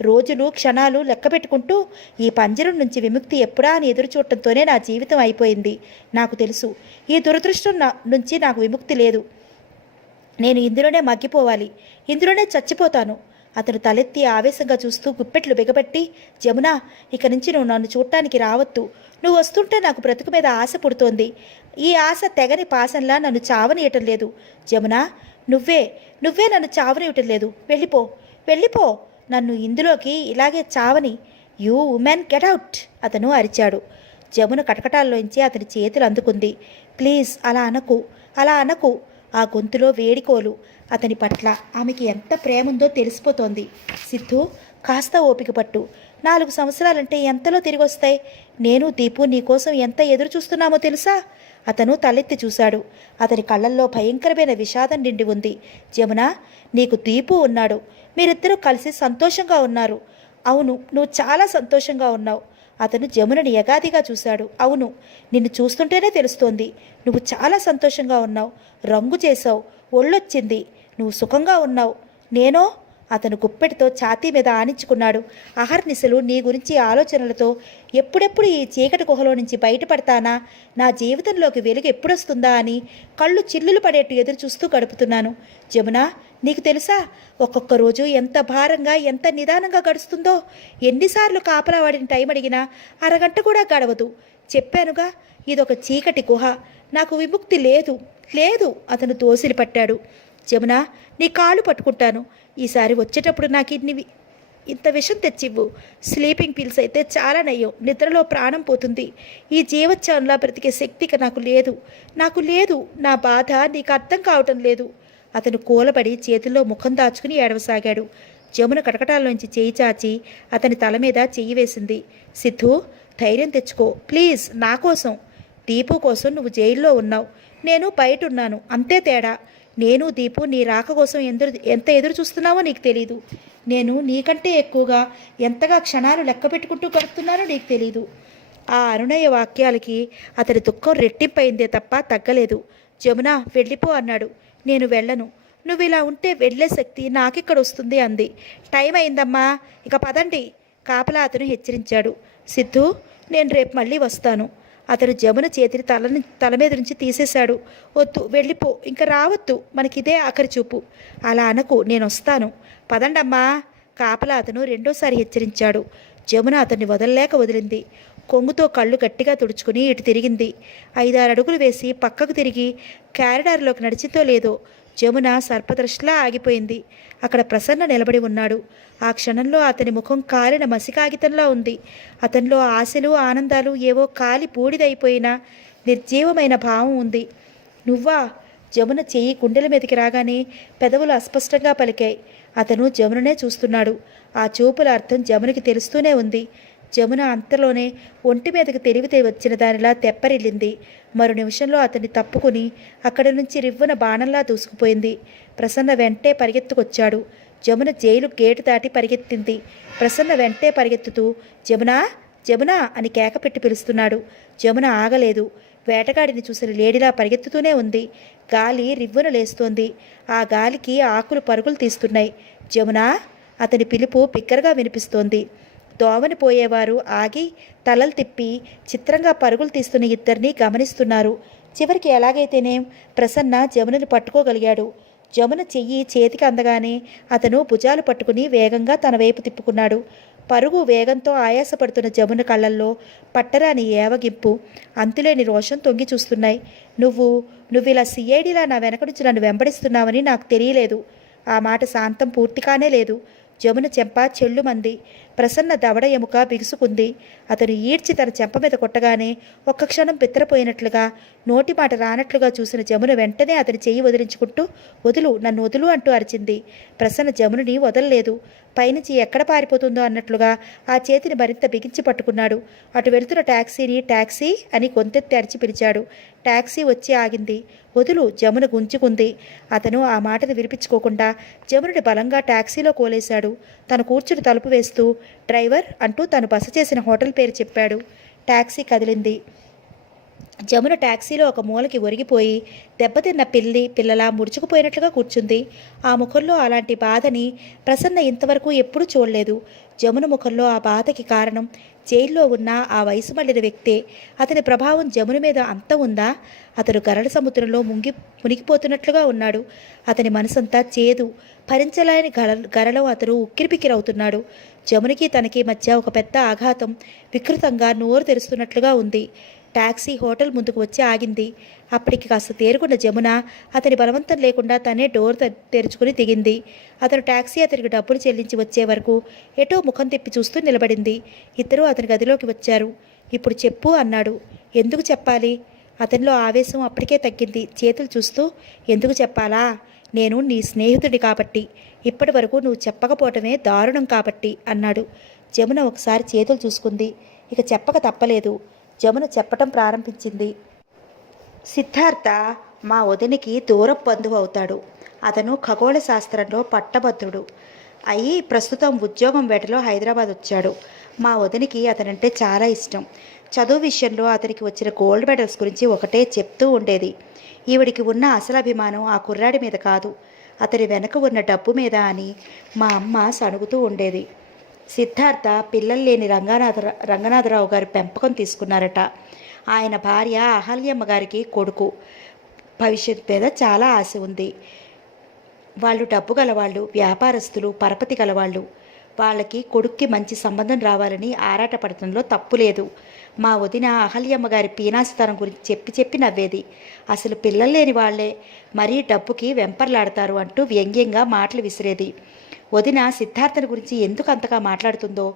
రోజులు క్షణాలు లెక్క పెట్టుకుంటూ ఈ పంజరం నుంచి విముక్తి ఎప్పుడా అని ఎదురు చూడటంతోనే నా జీవితం అయిపోయింది. నాకు తెలుసు, ఈ దురదృష్టం నుంచి నాకు విముక్తి లేదు. నేను ఇందులోనే మగ్గిపోవాలి, ఇందులోనే చచ్చిపోతాను. అతను తలెత్తి ఆవేశంగా చూస్తూ గుప్పెట్లు బిగబట్టి, జమున, ఇక నుంచి నువ్వు నన్ను చూడటానికి రావద్దు. నువ్వు వస్తుంటే నాకు బ్రతుకు మీద ఆశ పుడుతోంది. ఈ ఆశ తెగని పాసంలా నన్ను చావనియటం లేదు. జమున, నువ్వే నన్ను చావనియటం లేదు. వెళ్ళిపో, వెళ్ళిపో, నన్ను ఇందులోకి ఇలాగే చావని. You woman, get out! అతను అరిచాడు. జమున కటకటాల్లోంచి అతని చేతులు అందుకుంది. ప్లీజ్, అలా అనకు, అలా అనకు. ఆ గొంతులో వేడికోలు. అతని పట్ల ఆమెకి ఎంత ప్రేముందో తెలిసిపోతోంది. సిద్ధు, కాస్త ఓపిక పట్టు. 4 సంవత్సరాలంటే ఎంతలో తిరిగి వస్తాయి? నేను దీపు నీకోసం ఎంత ఎదురు చూస్తున్నామో తెలుసా? అతను తలెత్తి చూశాడు. అతని కళ్ళల్లో భయంకరమైన విషాదం నిండి ఉంది. జమున, నీకు దీపు ఉన్నాడు. మీరిద్దరూ కలిసి సంతోషంగా ఉన్నారు. అవును, నువ్వు చాలా సంతోషంగా ఉన్నావు. అతను జమునని యగాదిగా చూశాడు. అవును, నిన్ను చూస్తుంటేనే తెలుస్తోంది. నువ్వు చాలా సంతోషంగా ఉన్నావు. రంగు చేసావు, ఒళ్ళొచ్చింది. నువ్వు సుఖంగా ఉన్నావు. నేనో? అతను గుప్పెటితో ఛాతీ మీద ఆనించుకున్నాడు. అహర్నిశలు నీ గురించి ఆలోచనలతో ఎప్పుడెప్పుడు ఈ చీకటి గుహలో నుంచి బయటపడతానా, నా జీవితంలోకి వెలుగు ఎప్పుడొస్తుందా అని కళ్ళు చిల్లులు పడేట్టు ఎదురు చూస్తూ గడుపుతున్నాను. జమున, నీకు తెలుసా, ఒక్కొక్క రోజు ఎంత భారంగా, ఎంత నిదానంగా గడుస్తుందో. ఎన్నిసార్లు కాపలా వాడిన టైం అడిగినా అరగంట కూడా గడవదు. చెప్పానుగా, ఇదొక చీకటి గుహ. నాకు విముక్తి లేదు, లేదు. అతను తోసిలి పట్టాడు. జమున, నీ కాళ్ళు పట్టుకుంటాను. ఈసారి వచ్చేటప్పుడు నాకు ఇంత విషం తెచ్చివ్వు. స్లీపింగ్ పిల్స్ అయితే చాలా నయ్యం. నిద్రలో ప్రాణం పోతుంది. ఈ జీవోత్సవంలా బ్రతికే శక్తిక నాకు లేదు. నా బాధ నీకు అర్థం కావటం లేదు. అతను కూలబడి చేతుల్లో ముఖం దాచుకుని ఏడవసాగాడు. జమున కటకటాల్లోంచి చేయి చాచి అతని తల మీద చెయ్యి వేసింది. సిద్ధు, ధైర్యం తెచ్చుకో ప్లీజ్, నా కోసం. దీపు కోసం నువ్వు జైల్లో ఉన్నావు, నేను బయట ఉన్నాను, అంతే తేడా. నేను దీపు నీ రాక కోసం ఎంత ఎదురు చూస్తున్నావో నీకు తెలీదు. నేను నీకంటే ఎక్కువగా ఎంతగా క్షణాలు లెక్క పెట్టుకుంటూ గడుపుతున్నానో నీకు తెలీదు. ఆ అరుణయ్య వాక్యాలకి అతని దుఃఖం రెట్టింపైందే తప్ప తగ్గలేదు. జమున, వెళ్ళిపో అన్నాడు. నేను వెళ్ళను. నువ్వు ఇలా ఉంటే వెళ్ళే శక్తి నాకెక్కడ వస్తుంది అంది. టైం అయిందమ్మా, ఇక పదండి, కాపలా అతను హెచ్చరించాడు. సిద్ధు, నేను రేపు మళ్ళీ వస్తాను. అతను జమున చేతిని తల మీద నుంచి తీసేశాడు. వద్దు, వెళ్ళిపో, ఇంకా రావద్దు, మనకిదే ఆఖరి చూపు. అలా అనకు, నేను వస్తాను. పదండమ్మా, కాపలా అతను రెండోసారి హెచ్చరించాడు. జమున అతన్ని వదిలింది. కొంగుతో కళ్ళు గట్టిగా తుడుచుకుని ఇటు తిరిగింది. 5-6 అడుగులు వేసి పక్కకు తిరిగి క్యారిడార్లోకి నడిచిందో లేదో జమున సర్పదృష్టిలా ఆగిపోయింది. అక్కడ ప్రసన్న నిలబడి ఉన్నాడు. ఆ క్షణంలో అతని ముఖం కాలిన మసికాగితంలా ఉంది. అతనిలో ఆశలు, ఆనందాలు ఏవో కాలి బూడిదైపోయిన నిర్జీవమైన భావం ఉంది. నువ్వా? జమున చెయ్యి గుండెల మీదకి రాగానే పెదవులు అస్పష్టంగా పలికాయి. అతను జముననే చూస్తున్నాడు. ఆ చూపుల అర్థం జమునకి తెలుస్తూనే ఉంది. జమున అంతలోనే ఒంటి మీదకి తెలివితే వచ్చిన దానిలా తెప్పరిల్లింది. మరో నిమిషంలో అతన్ని తప్పుకుని అక్కడి నుంచి రివ్వున బాణంలా దూసుకుపోయింది. ప్రసన్న వెంటే పరిగెత్తుకొచ్చాడు. జమున జైలు గేటు దాటి పరిగెత్తింది. ప్రసన్న వెంటే పరిగెత్తుతూ జమునా, జమునా అని కేకపెట్టి పిలుస్తున్నాడు. జమున ఆగలేదు. వేటగాడిని చూసిన లేడిలా పరిగెత్తుతూనే ఉంది. గాలి రివ్వున లేస్తోంది. ఆ గాలికి ఆకులు పరుగులు తీస్తున్నాయి. జమునా, అతని పిలుపు బిగ్గరగా వినిపిస్తోంది. దోవని పోయేవారు ఆగి తలలు తిప్పి చిత్రంగా పరుగులు తీస్తున్న ఇద్దరిని గమనిస్తున్నారు. చివరికి ఎలాగైతేనేం ప్రసన్న జమునని పట్టుకోగలిగాడు. జమున చెయ్యి చేతికి అందగానే అతను భుజాలు పట్టుకుని వేగంగా తన వైపు తిప్పుకున్నాడు. పరుగు వేగంతో ఆయాసపడుతున్న జమున కళ్ళల్లో పట్టరాని ఏవగింపు, అంతులేని రోషం తొంగి చూస్తున్నాయి. నువ్విలా సిఐడిలా నా వెనక నుంచి నన్ను వెంబడిస్తున్నావని నాకు తెలియలేదు. ఆ మాట శాంతం పూర్తిగానే లేదు. జమున చెంప చెల్లుమంది. ప్రసన్న దవడ ఎముక బిగుసుకుంది. అతను ఈడ్చి తన చెంప మీద కొట్టగానే ఒక్క క్షణం బిత్తరపోయినట్లుగా, నోటి మాట రానట్లుగా చూసిన జమున వెంటనే అతని చెయ్యి వదిలించుకుంటూ, "వదులు, నన్ను వదులు" అంటూ అరిచింది. ప్రసన్న జమునుని వదలలేదు. పైనుంచి ఎక్కడ పారిపోతుందో అన్నట్లుగా ఆ చేతిని మరింత బిగించి పట్టుకున్నాడు. అటు వెళుతున్న టాక్సీని "టాక్సీ" అని గొంతెత్తి అరిచి పిలిచాడు. టాక్సీ వచ్చి ఆగింది. "వదులు" జమున గుంజుకుంది. అతను ఆ మాటను వినిపించుకోకుండా జమునుని బలంగా టాక్సీలో కోలేశాడు. తను కూర్చుని తలుపు వేస్తూ "డ్రైవర్" అంటూ తను బస చేసిన హోటల్ పేరు చెప్పాడు. టాక్సీ కదిలింది. జమున టాక్సీలో ఒక మూలకి ఒరిగిపోయి దెబ్బతిన్న పిల్లలా ముడుచుకుపోయినట్లుగా కూర్చుంది. ఆ ముఖంలో అలాంటి బాధని ప్రసన్న ఇంతవరకు ఎప్పుడూ చూడలేదు. జమున ముఖంలో ఆ బాధకి కారణం జైల్లో ఉన్న ఆ వయసు మళ్ళిన వ్యక్తే. అతని ప్రభావం జమున మీద అంత ఉందా? అతడు గరళ సముద్రంలో మునిగిపోతున్నట్లుగా ఉన్నాడు. అతని మనసంతా చేదు, భరించలేని గరళం. అతను ఉక్కిరిపిక్కిరవుతున్నాడు. జమునికి తనకి మధ్య ఒక పెద్ద ఆఘాతం వికృతంగా నోరు తెరుస్తున్నట్లుగా ఉంది. టాక్సీ హోటల్ ముందుకు వచ్చి ఆగింది. అప్పటికి కాస్త తేరుకున్న జమున అతని బలవంతం లేకుండా తనే డోర్ తెరుచుకుని దిగింది. అతను టాక్సీ అతనికి డబ్బులు చెల్లించి వచ్చే వరకు ఎటో ముఖం తిప్పి చూస్తూ నిలబడింది. ఇద్దరూ అతని గదిలోకి వచ్చారు. "ఇప్పుడు చెప్పు" అన్నాడు. "ఎందుకు చెప్పాలి?" అతనిలో ఆవేశం అప్పటికే తగ్గింది. చేతులు చూస్తూ "ఎందుకు చెప్పాలా? నేను నీ స్నేహితుడి కాబట్టి. ఇప్పటి వరకు నువ్వు చెప్పకపోవటమే దారుణం కాబట్టి" అన్నాడు. జమున ఒకసారి చేతులు చూసుకుంది. ఇక చెప్పక తప్పలేదు. జమున చెప్పటం ప్రారంభించింది. "సిద్ధార్థ మా వదినికి దూరం బంధువు అవుతాడు. అతను ఖగోళ శాస్త్రంలో పట్టభద్రుడు అయి ప్రస్తుతం ఉద్యోగం వేటలో హైదరాబాద్ వచ్చాడు. మా వదినికి అతనంటే చాలా ఇష్టం. చదువు విషయంలో అతనికి వచ్చిన గోల్డ్ మెడల్స్ గురించి ఒకటే చెప్తూ ఉండేది. ఈవిడికి ఉన్న అసలు అభిమానం ఆ కుర్రాడి మీద కాదు, అతని వెనక ఉన్న డబ్బు మీద అని మా అమ్మ సణుగుతూ ఉండేది. సిద్ధార్థ పిల్లలు లేని రంగనాథరావు గారి పెంపకం తీసుకున్నారట. ఆయన భార్య అహల్యమ్మ గారికి కొడుకు. భవిష్యత్తు మీద చాలా ఆశ ఉంది. వాళ్ళు డబ్బు గలవాళ్ళు, వ్యాపారస్తులు, పరపతి గలవాళ్ళు. వాళ్ళకి కొడుక్కి మంచి సంబంధం రావాలని ఆరాటపడటంలో తప్పు లేదు. మా వదిన అహల్యమ్మ గారి పీనాసితనం గురించి చెప్పి నవ్వేది. అసలు పిల్లలు లేని వాళ్లే మరీ డబ్బుకి వెంపర్లాడతారు అంటూ వ్యంగ్యంగా మాటలు విసిరేది. వదిన సిద్ధార్థని గురించి ఎందుకు అంతగా మాట్లాడుతుందో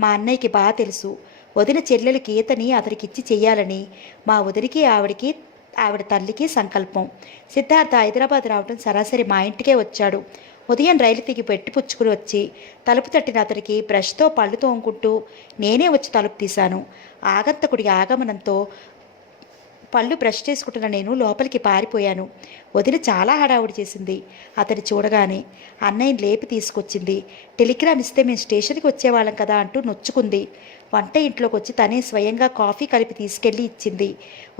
మా అన్నయ్యకి బాగా తెలుసు. వదిన చెల్లెలు గీతని అతనికిచ్చి చెయ్యాలని మా వదినికి ఆవిడ తల్లికి సంకల్పం. సిద్ధార్థ హైదరాబాద్ రావడం సరాసరి మా ఇంటికే వచ్చాడు. ఉదయం రైలు దిగి పెట్టి పుచ్చుకుని వచ్చి తలుపు తట్టిన అతనికి బ్రష్తో పళ్ళు తోముకుంటూ నేనే వచ్చి తలుపు తీశాను. ఆగంతకుడి ఆగమనంతో పళ్ళు బ్రష్ చేసుకుంటున్న నేను లోపలికి పారిపోయాను. వదిన చాలా హడావుడి చేసింది. అతని చూడగానే అన్నయ్యని లేపి తీసుకొచ్చింది. టెలిగ్రామ్ ఇస్తే మేము స్టేషన్కి వచ్చేవాళ్ళం కదా అంటూ నొచ్చుకుంది. వంట ఇంట్లోకి వచ్చి తనే స్వయంగా కాఫీ కలిపి తీసుకెళ్ళి ఇచ్చింది.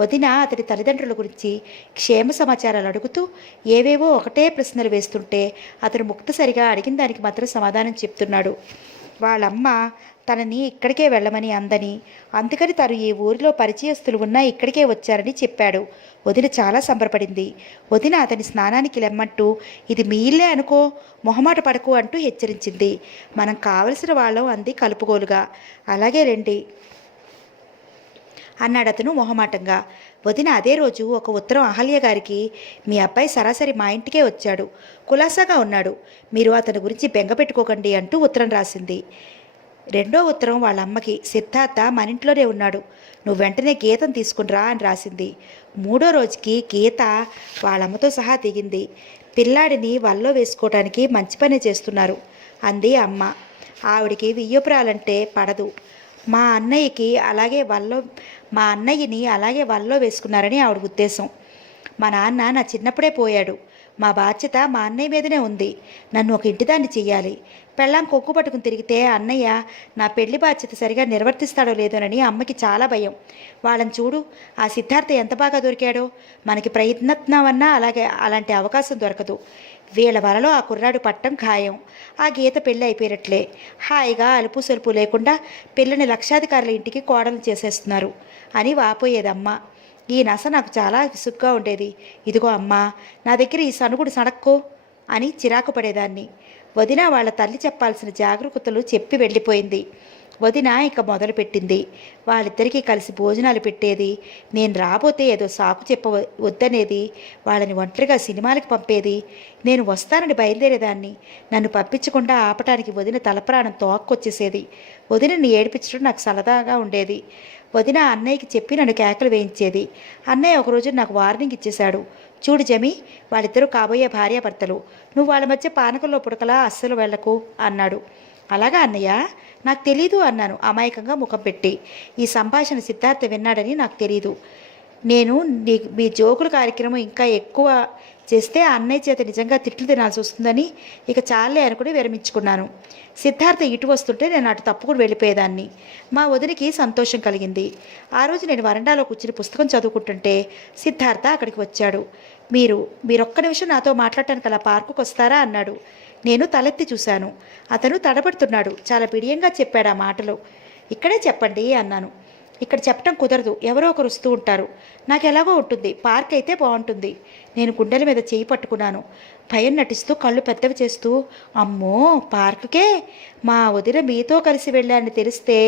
వదిన అతని తల్లిదండ్రుల గురించి క్షేమ సమాచారాలు అడుగుతూ ఏవేవో ఒకటే ప్రశ్నలు వేస్తుంటే అతను ముక్తసరిగా అడిగిన దానికి మాత్రం సమాధానం చెప్తున్నాడు. వాళ్ళమ్మ తనని ఇక్కడికే వెళ్ళమని అందని, అందుకని తను ఈ ఊరిలో పరిచయస్తులు ఉన్నా ఇక్కడికే వచ్చారని చెప్పాడు. వదిన చాలా సంబరపడింది. వదిన అతని స్నానానికి లెమ్మంటూ "ఇది మీ ఇల్లే అనుకో, మొహమాట పడకు" అంటూ హెచ్చరించింది. "మనం కావలసిన వాళ్ళం" అంది కలుపుగోలుగా. "అలాగే రండి" అన్నాడు అతను మొహమాటంగా. వదిన అదే రోజు ఒక ఉత్తరం అహల్య గారికి "మీ అబ్బాయి సరాసరి మా ఇంటికే వచ్చాడు, కులాసాగా ఉన్నాడు, మీరు అతని గురించి బెంగ పెట్టుకోకండి" అంటూ ఉత్తరం రాసింది. రెండో ఉత్తరం వాళ్ళ అమ్మకి "సిద్ధార్థ మన ఇంట్లోనే ఉన్నాడు, నువ్వు వెంటనే గీతను తీసుకునిరా" అని రాసింది. మూడో రోజుకి గీత వాళ్ళమ్మతో సహా దిగింది. "పిల్లాడిని వల్లో వేసుకోవడానికి మంచి పని చేస్తున్నారు" అంది అమ్మ. ఆవిడికి వియ్యపురాలంటే పడదు. మా అన్నయ్యని అలాగే వల్లో వేసుకున్నారని ఆవిడ ఉద్దేశం. "మా నాన్న నా చిన్నప్పుడే పోయాడు. మా బాధ్యత మా అన్నయ్య మీదనే ఉంది. నన్ను ఒక ఇంటిదాన్ని చెయ్యాలి. పెళ్ళాం కొక్కు పట్టుకుని తిరిగితే అన్నయ్య నా పెళ్లి బాధ్యత సరిగా నిర్వర్తిస్తాడో లేదోనని అమ్మకి చాలా భయం. వాళ్ళని చూడు, ఆ సిద్ధార్థ ఎంత బాగా దొరికాడో. మనకి ప్రయత్నవన్నా అలాంటి అవకాశం దొరకదు. వీళ్ళ వలలో ఆ కుర్రాడు పట్టం ఖాయం. ఆ గీత పెళ్ళి అయిపోయినట్లే. హాయిగా అలుపు సొలుపు లేకుండా పిల్లని లక్షాధికారుల ఇంటికి కోడలు చేసేస్తున్నారు" అని వాపోయేదమ్మ. ఈ నస నాకు చాలా విసుగ్గా ఉండేది. "ఇదిగో అమ్మా, నా దగ్గర ఈ సనుగుడు సడక్కో" అని చిరాకు పడేదాన్ని. వదిన వాళ్ళ తల్లి చెప్పాల్సిన జాగరూకతలు చెప్పి వెళ్ళిపోయింది. వదిన ఇక మొదలుపెట్టింది. వాళ్ళిద్దరికీ కలిసి భోజనాలు పెట్టేది, నేను రాబోతే ఏదో సాకు వద్దనేది, వాళ్ళని ఒంటరిగా సినిమాలకి పంపేది, నేను వస్తానని బయలుదేరేదాన్ని. నన్ను పంపించకుండా ఆపటానికి వదిన తలప్రాణం తోక్కొచ్చేసేది. వదినని ఏడిపించడం నాకు సరదాగా ఉండేది. వదిన అన్నయ్యకి చెప్పి నన్ను కేకలు వేయించేది. అన్నయ్య ఒకరోజు నాకు వార్నింగ్ ఇచ్చేశాడు. చూడు జమి, వాళ్ళిద్దరూ కాబోయే భార్యాభర్తలు, నువ్వు వాళ్ళ మధ్య పానకంలో పుడకలా అస్సలు వెళ్లకు అన్నాడు. అలాగా అన్నయ్య, నాకు తెలీదు అన్నాను అమాయకంగా ముఖం పెట్టి. ఈ సంభాషణ సిద్ధార్థ విన్నాడని నాకు తెలీదు. నేను మీ జోకుల కార్యక్రమం ఇంకా ఎక్కువ చేస్తే అన్నయ్య చేత నిజంగా తిట్లు తినాల్సి వస్తుందని ఇక చాలే అనుకుని విరమించుకున్నాను. సిద్ధార్థ ఇటు వస్తుంటే నేను అటు తప్పుకుని వెళ్ళిపోయేదాన్ని. మా వదినికి సంతోషం కలిగింది. ఆ రోజు నేను వరండాలో కూర్చుని పుస్తకం చదువుకుంటుంటే సిద్ధార్థ అక్కడికి వచ్చాడు. మీరొక్క నిమిషం నాతో మాట్లాడటానికి అలా పార్కుకు వస్తారా అన్నాడు. నేను తలెత్తి చూశాను. అతను తడబడుతున్నాడు. చాలా బిడియంగా చెప్పాడు ఆ మాటలు. ఇక్కడే చెప్పండి అన్నాను. ఇక్కడ చెప్పడం కుదరదు, ఎవరో ఒకరు వస్తూ ఉంటారు. నాకు ఎలాగో ఉంటుంది, పార్క్ అయితే బాగుంటుంది. నేను గుండెల మీద చేయి పట్టుకున్నాను. భయం నటిస్తూ కళ్ళు పెద్దవి చేస్తూ, అమ్మో పార్కుకే, మా వదిన మీతో కలిసి వెళ్ళానని తెలిస్తే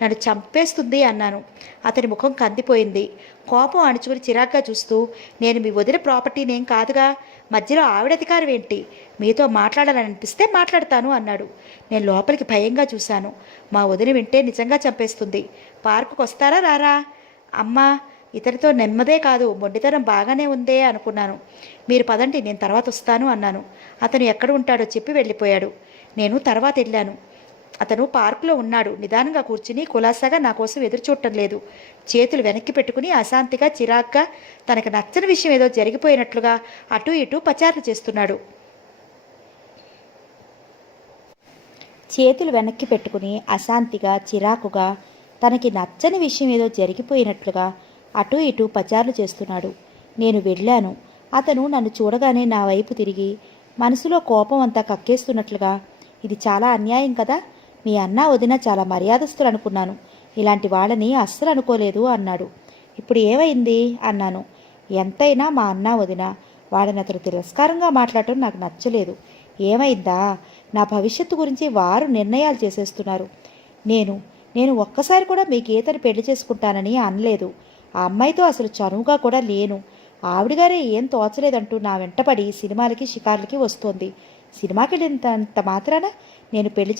నన్ను చంపేస్తుంది అన్నాను. అతని ముఖం కందిపోయింది. కోపం అణుచుకుని చిరాగ్గా చూస్తూ, నేను మీ వదిన ప్రాపర్టీనేం కాదుగా, మధ్యలో ఆవిడ అధికారం ఏంటి? మీతో మాట్లాడాలని అనిపిస్తే మాట్లాడతాను అన్నాడు. నేను లోపలికి భయంగా చూశాను. మా వదిన వింటే నిజంగా చంపేస్తుంది. పార్కుకు వస్తారా రారా? అమ్మా, ఇతనితో నెమ్మదే కాదు మొండితనం బాగానే ఉందే అనుకున్నాను. మీరు పదండి, నేను తర్వాత వస్తాను అన్నాను. అతను ఎక్కడ ఉంటాడో చెప్పి వెళ్ళిపోయాడు. నేను తర్వాత వెళ్ళాను. అతను పార్కులో ఉన్నాడు. నిదానంగా కూర్చుని కులాసాగా నా కోసం ఎదురు చూడటం లేదు. చేతులు వెనక్కి పెట్టుకుని అశాంతిగా చిరాగ్గా తనకు నచ్చని విషయం ఏదో జరిగిపోయినట్లుగా అటు ఇటు పచారులు చేస్తున్నాడు. చేతులు వెనక్కి పెట్టుకుని అశాంతిగా చిరాకుగా తనకి నచ్చని విషయం ఏదో జరిగిపోయినట్లుగా అటు ఇటు పచారులు చేస్తున్నాడు. నేను వెళ్ళాను. అతను నన్ను చూడగానే నా వైపు తిరిగి మనసులో కోపం అంతా కక్కేస్తున్నట్లుగా, ఇది చాలా అన్యాయం కదా, మీ అన్న వదిన చాలా మర్యాదస్తులు అనుకున్నాను, ఇలాంటి వాళ్ళని అస్సలు అనుకోలేదు అన్నాడు. ఇప్పుడు ఏమైంది అన్నాను. ఎంతైనా మా అన్న వదిన, వాళ్ళని అతను తిరస్కారంగా మాట్లాడటం నాకు నచ్చలేదు. ఏమైందా? నా భవిష్యత్తు గురించి వారు నిర్ణయాలు చేసేస్తున్నారు. నేను ఒక్కసారి కూడా మీ గీతని పెళ్లి చేసుకుంటానని అనలేదు. ఆ అమ్మాయితో అసలు చనువుగా కూడా లేను. ఆవిడగారే ఏం తోచలేదంటూ నా వెంటపడి సినిమాలకి షికార్లకి వస్తోంది. సినిమాకి వెళ్ళినంత మాత్రాన నేను పెళ్లి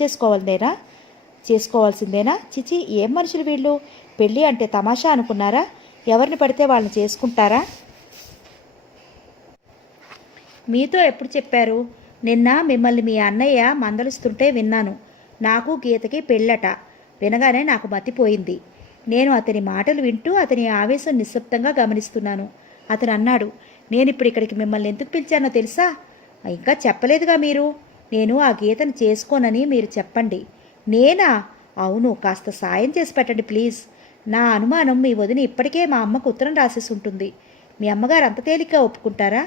చేసుకోవాల్సిందేనా? చిచి, ఏం మనుషులు వీళ్ళు! పెళ్ళి అంటే తమాషా అనుకున్నారా? ఎవరిని పడితే వాళ్ళని చేసుకుంటారా? మీతో ఎప్పుడు చెప్పారు? నిన్న మిమ్మల్ని మీ అన్నయ్య మందలిస్తుంటే విన్నాను. నాకు గీతకి పెళ్ళట. వినగానే నాకు మతిపోయింది. నేను అతని మాటలు వింటూ అతని ఆవేశం నిశ్శబ్దంగా గమనిస్తున్నాను. అతను అన్నాడు, నేను ఇప్పుడు ఇక్కడికి మిమ్మల్ని ఎందుకు పిలిచానో తెలుసా? ఇంకా చెప్పలేదుగా మీరు. నేను ఆ గీతను చేసుకోనని మీరు చెప్పండి. నేనా? అవును, కాస్త సాయం చేసి పెట్టండి ప్లీజ్. నా అనుమానం మీ వదిన ఇప్పటికే మా అమ్మకు ఉత్తరం రాసేసి ఉంటుంది. మీ అమ్మగారు అంత తేలిగ్గా ఒప్పుకుంటారా?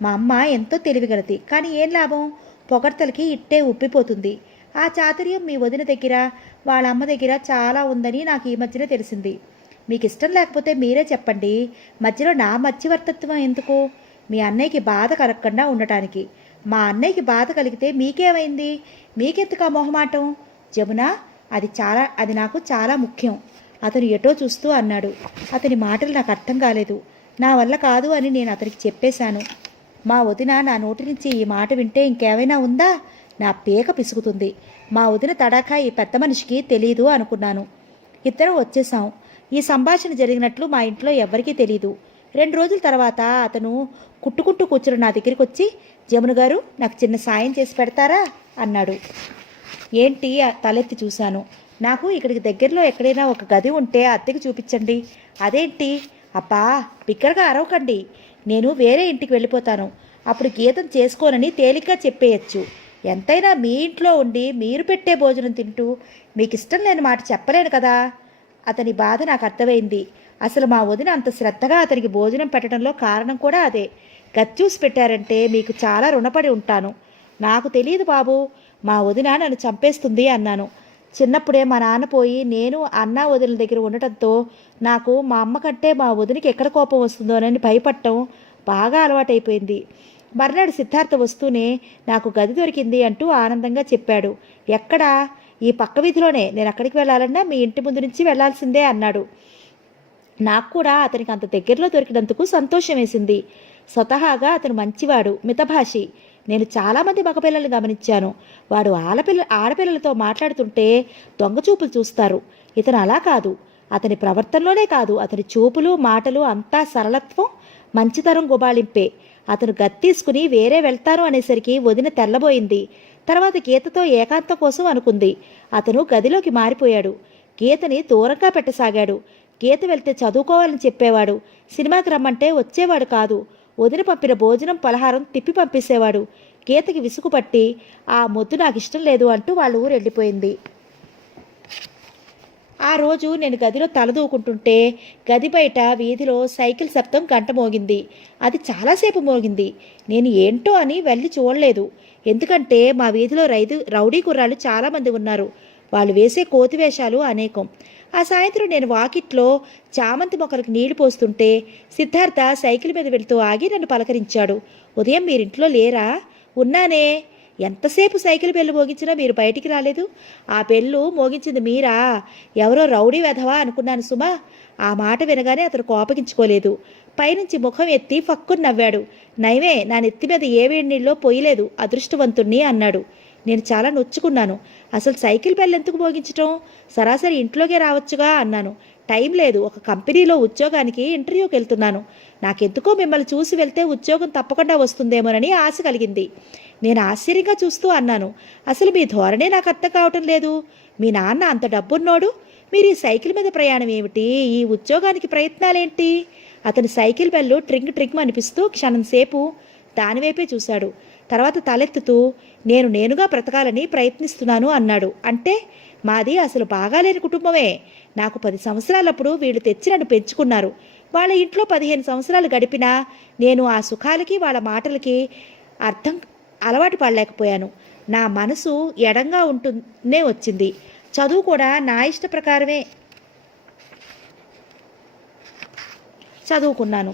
మా అమ్మ ఎంతో తెలివిగలది, కానీ ఏం లాభం, పొగడ్తలకి ఇట్టే ఉప్పిపోతుంది. ఆ చాతుర్యం మీ వదిన దగ్గర, వాళ్ళ అమ్మ దగ్గర చాలా ఉందని నాకు ఈ మధ్యనే తెలిసింది. మీకు ఇష్టం లేకపోతే మీరే చెప్పండి. మధ్యలో నా మధ్యవర్తత్వం ఎందుకు? మీ అన్నయ్యకి బాధ కలగకుండా ఉండటానికి. మా అన్నయ్యకి బాధ కలిగితే మీకేమైంది? మీకెందుకు ఆ మొహమాటం? జమున, అది నాకు చాలా ముఖ్యం. అతను ఎటో చూస్తూ అన్నాడు. అతని మాటలు నాకు అర్థం కాలేదు. నా వల్ల కాదు అని నేను అతనికి చెప్పేశాను. మా వదిన నా నోటి నుంచి ఈ మాట వింటే ఇంకేమైనా ఉందా? నా పేక పిసుకుతుంది. మా వదిన తడాఖా ఈ పెద్ద మనిషికి తెలీదు అనుకున్నాను. ఇద్దరం వచ్చేసాం. ఈ సంభాషణ జరిగినట్లు మా ఇంట్లో ఎవ్వరికీ తెలీదు. 2 రోజుల తర్వాత అతను కుట్టుకుంటూ కూర్చుని నా దగ్గరికి వచ్చి, జమున గారు, నాకు చిన్న సాయం చేసి పెడతారా అన్నాడు. ఏంటి? తలెత్తి చూశాను. నాకు ఇక్కడికి దగ్గరలో ఎక్కడైనా ఒక గది ఉంటే అద్దెకి చూపించండి. అదేంటి? అబ్బా, బిగ్గరగా అరవకండి. నేను వేరే ఇంటికి వెళ్ళిపోతాను. అప్పుడు గీతం చేసుకోనని తేలిగ్గా చెప్పేయచ్చు. ఎంతైనా మీ ఇంట్లో ఉండి మీరు పెట్టే భోజనం తింటూ మీకు ఇష్టం లేని మాట చెప్పలేను కదా. అతని బాధ నాకు అర్థమైంది. అసలు మా వదిన అంత శ్రద్ధగా అతనికి భోజనం పెట్టడంలో కారణం కూడా అదే. గది చూసి పెట్టారంటే మీకు చాలా రుణపడి ఉంటాను. నాకు తెలియదు బాబు, మా వదిన నన్ను చంపేస్తుంది అన్నాను. చిన్నప్పుడే మా నాన్న పోయి నేను అన్న వదిన దగ్గర ఉండటంతో నాకు మా అమ్మ కంటే మా వదినకి ఎక్కడ కోపం వస్తుందోనని భయపడటం బాగా అలవాటైపోయింది. మర్నాడు సిద్ధార్థ వస్తూనే నాకు గది దొరికింది అంటూ ఆనందంగా చెప్పాడు. ఎక్కడా? ఈ పక్క వీధిలోనే, నేను అక్కడికి వెళ్ళాలన్నా మీ ఇంటి ముందు నుంచి వెళ్లాల్సిందే అన్నాడు. నాకు కూడా అతనికి అంత దగ్గరలో దొరికినందుకు సంతోషం వేసింది. స్వతహాగా అతను మంచివాడు, మితభాషి. నేను చాలామంది మగపిల్లల్ని గమనించాను. వాడు ఆడపిల్లలతో మాట్లాడుతుంటే దొంగచూపులు చూస్తారు. ఇతను అలా కాదు. అతని ప్రవర్తనలోనే కాదు, అతని చూపులు మాటలు అంతా సరళత్వం, మంచితనం గుబాళింపే. అతను గత్తీసుకుని వేరే వెళ్తాను అనేసరికి వదిన తెల్లబోయింది. తర్వాత గీతతో ఏకాంతం కోసం అనుకుంది. అతను గదిలోకి మారిపోయాడు. గీతని దూరంగా పెట్టసాగాడు. గీత వెళ్తే చదువుకోవాలని చెప్పేవాడు. సినిమాకి రమ్మంటే వచ్చేవాడు కాదు. వదిన పంపిన భోజనం పలహారం తిప్పి పంపేసేవాడు. గీతకి విసుగు పట్టి ఆ మొద్దు నాకు ఇష్టం లేదు అంటూ వాళ్ళ ఊరు వెళ్ళిపోయింది. ఆ రోజు నేను గదిలో తలదూకుంటుంటే గది బయట వీధిలో సైకిల్ శబ్దం గంట మోగింది. అది చాలాసేపు మోగింది. నేను ఏంటో అని వెళ్ళి చూడలేదు. ఎందుకంటే మా వీధిలో రౌడీ కుర్రాళ్ళు చాలామంది ఉన్నారు. వాళ్ళు వేసే కోతి వేషాలు అనేకం. ఆ సాయంత్రం నేను వాకిట్లో చామంతి మొక్కలకు నీళ్లు పోస్తుంటే సిద్ధార్థ సైకిల్ మీద వెళుతూ ఆగి నన్ను పలకరించాడు. ఉదయం మీరింట్లో లేరా? ఉన్నానే. ఎంతసేపు సైకిల్ బెల్లు మోగించినా మీరు బయటికి రాలేదు. ఆ బెల్లు మోగించింది మీరా? ఎవరో రౌడీ వెధవా అనుకున్నాను సుమా. ఆ మాట వినగానే అతను కోపగించుకోలేదు. పైనుంచి ముఖం ఎత్తి ఫక్కుని నవ్వాడు. నయమే, నా నెత్తి మీద ఏ వేడి నీళ్ళో పొయ్యలేదు, అదృష్టవంతుణ్ణి అన్నాడు. నేను చాలా నొచ్చుకున్నాను. అసలు సైకిల్ బెల్ ఎందుకు మోగించటం? సరాసరి ఇంట్లోకే రావచ్చుగా అన్నాను. టైం లేదు, ఒక కంపెనీలో ఉద్యోగానికి ఇంటర్వ్యూకి వెళ్తున్నాను. నాకెందుకో మిమ్మల్ని చూసి వెళ్తే ఉద్యోగం తప్పకుండా వస్తుందేమోనని ఆశ కలిగింది. నేను ఆశ్చర్యంగా చూస్తూ అన్నాను, అసలు మీ ధోరణే నాకు అర్థం కావటం లేదు. మీ నాన్న అంత డబ్బున్నోడు, మీరు ఈ సైకిల్ మీద ప్రయాణం ఏమిటి? ఈ ఉద్యోగానికి ప్రయత్నాలేంటి? అతని సైకిల్ బెల్లు ట్రింగ్ ట్రింగ్ అనిపిస్తూ క్షణంసేపు దానివైపే చూశాడు. తర్వాత తలెత్తుతూ నేనుగా బ్రతకాలని ప్రయత్నిస్తున్నాను అన్నాడు. అంటే మాది అసలు బాగాలేని కుటుంబమే. నాకు 10 సంవత్సరాలప్పుడు వీళ్ళు తెచ్చి నన్ను పెంచుకున్నారు. వాళ్ళ ఇంట్లో 15 సంవత్సరాలు గడిపినా నేను ఆ సుఖాలకి వాళ్ళ మాటలకి అలవాటు పడలేకపోయాను. నా మనసు ఎడంగా ఉంటూనే వచ్చింది. చదువు కూడా నా ఇష్ట ప్రకారమే చదువుకున్నాను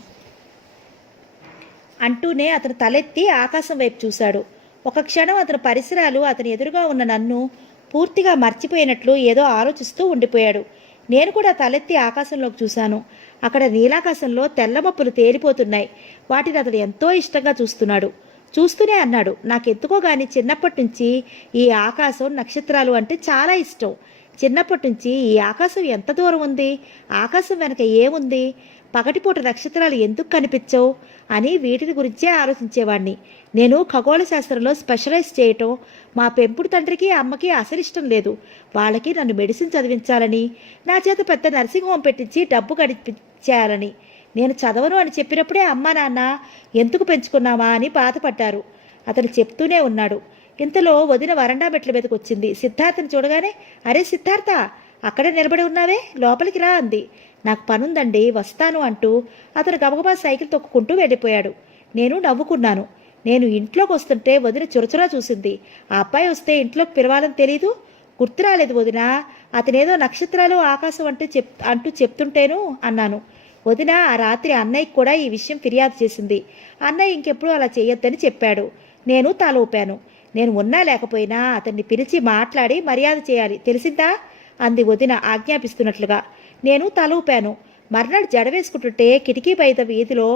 అంటూనే అతను తలెత్తి ఆకాశం వైపు చూశాడు. ఒక క్షణం అతని పరిసరాలు, అతని ఎదురుగా ఉన్న నన్ను పూర్తిగా మర్చిపోయినట్లు ఏదో ఆలోచిస్తూ ఉండిపోయాడు. నేను కూడా తలెత్తి ఆకాశంలోకి చూశాను. అక్కడ నీలాకాశంలో తెల్లమప్పులు తేలిపోతున్నాయి. వాటిని అతడు ఎంతో ఇష్టంగా చూస్తున్నాడు. చూస్తూనే అన్నాడు, నాకెందుకో గాని చిన్నప్పటి నుంచి ఈ ఆకాశం, నక్షత్రాలు అంటే చాలా ఇష్టం. చిన్నప్పటి నుంచి ఈ ఆకాశం ఎంత దూరం ఉంది, ఆకాశం వెనక ఏముంది, పగటిపూట నక్షత్రాలు ఎందుకు కనిపించవు అని వీటిని గురించే ఆలోచించేవాడిని. నేను ఖగోళ శాస్త్రంలో స్పెషలైజ్ చేయటం మా పెంపుడు తండ్రికి అమ్మకి అసలు ఇష్టం లేదు. వాళ్ళకి నన్ను మెడిసిన్ చదివించాలని, నా చేత పెద్ద నర్సింగ్ హోమ్ పెట్టించి డబ్బు గడిపించాలని. నేను చదవను అని చెప్పినప్పుడే అమ్మ నాన్న ఎందుకు పెంచుకున్నామా అని బాధపడ్డారు. అతను చెప్తూనే ఉన్నాడు. ఇంతలో వదిన వరండా మెట్ల మీదకి వచ్చింది. సిద్ధార్థని చూడగానే, అరే సిద్ధార్థ, అక్కడే నిలబడి ఉన్నావే, లోపలికి రా అంది. నాకు పనుందండి, వస్తాను అంటూ అతను గబగబా సైకిల్ తొక్కుకుంటూ వెళ్ళిపోయాడు. నేను నవ్వుకున్నాను. నేను ఇంట్లోకి వస్తుంటే వదిన చురచురా చూసింది. ఆ అబ్బాయి వస్తే ఇంట్లోకి పిలవాలని తెలీదు, గుర్తు రాలేదు వదిన. అతనేదో నక్షత్రాలు ఆకాశం అంటూ చెప్తుంటేను అన్నాను. వదిన ఆ రాత్రి అన్నయ్యకి కూడా ఈ విషయం ఫిర్యాదు చేసింది. అన్నయ్య ఇంకెప్పుడు అలా చేయొద్దని చెప్పాడు. నేను తల ఊపాను. నేను ఉన్నా లేకపోయినా అతన్ని పిలిచి మాట్లాడి మర్యాద చేయాలి, తెలిసిందా అంది వదిన ఆజ్ఞాపిస్తున్నట్లుగా. నేను తల ఊపాను. మర్నాడు జడ వేసుకుంటుంటే కిటికీ బయట వీధిలో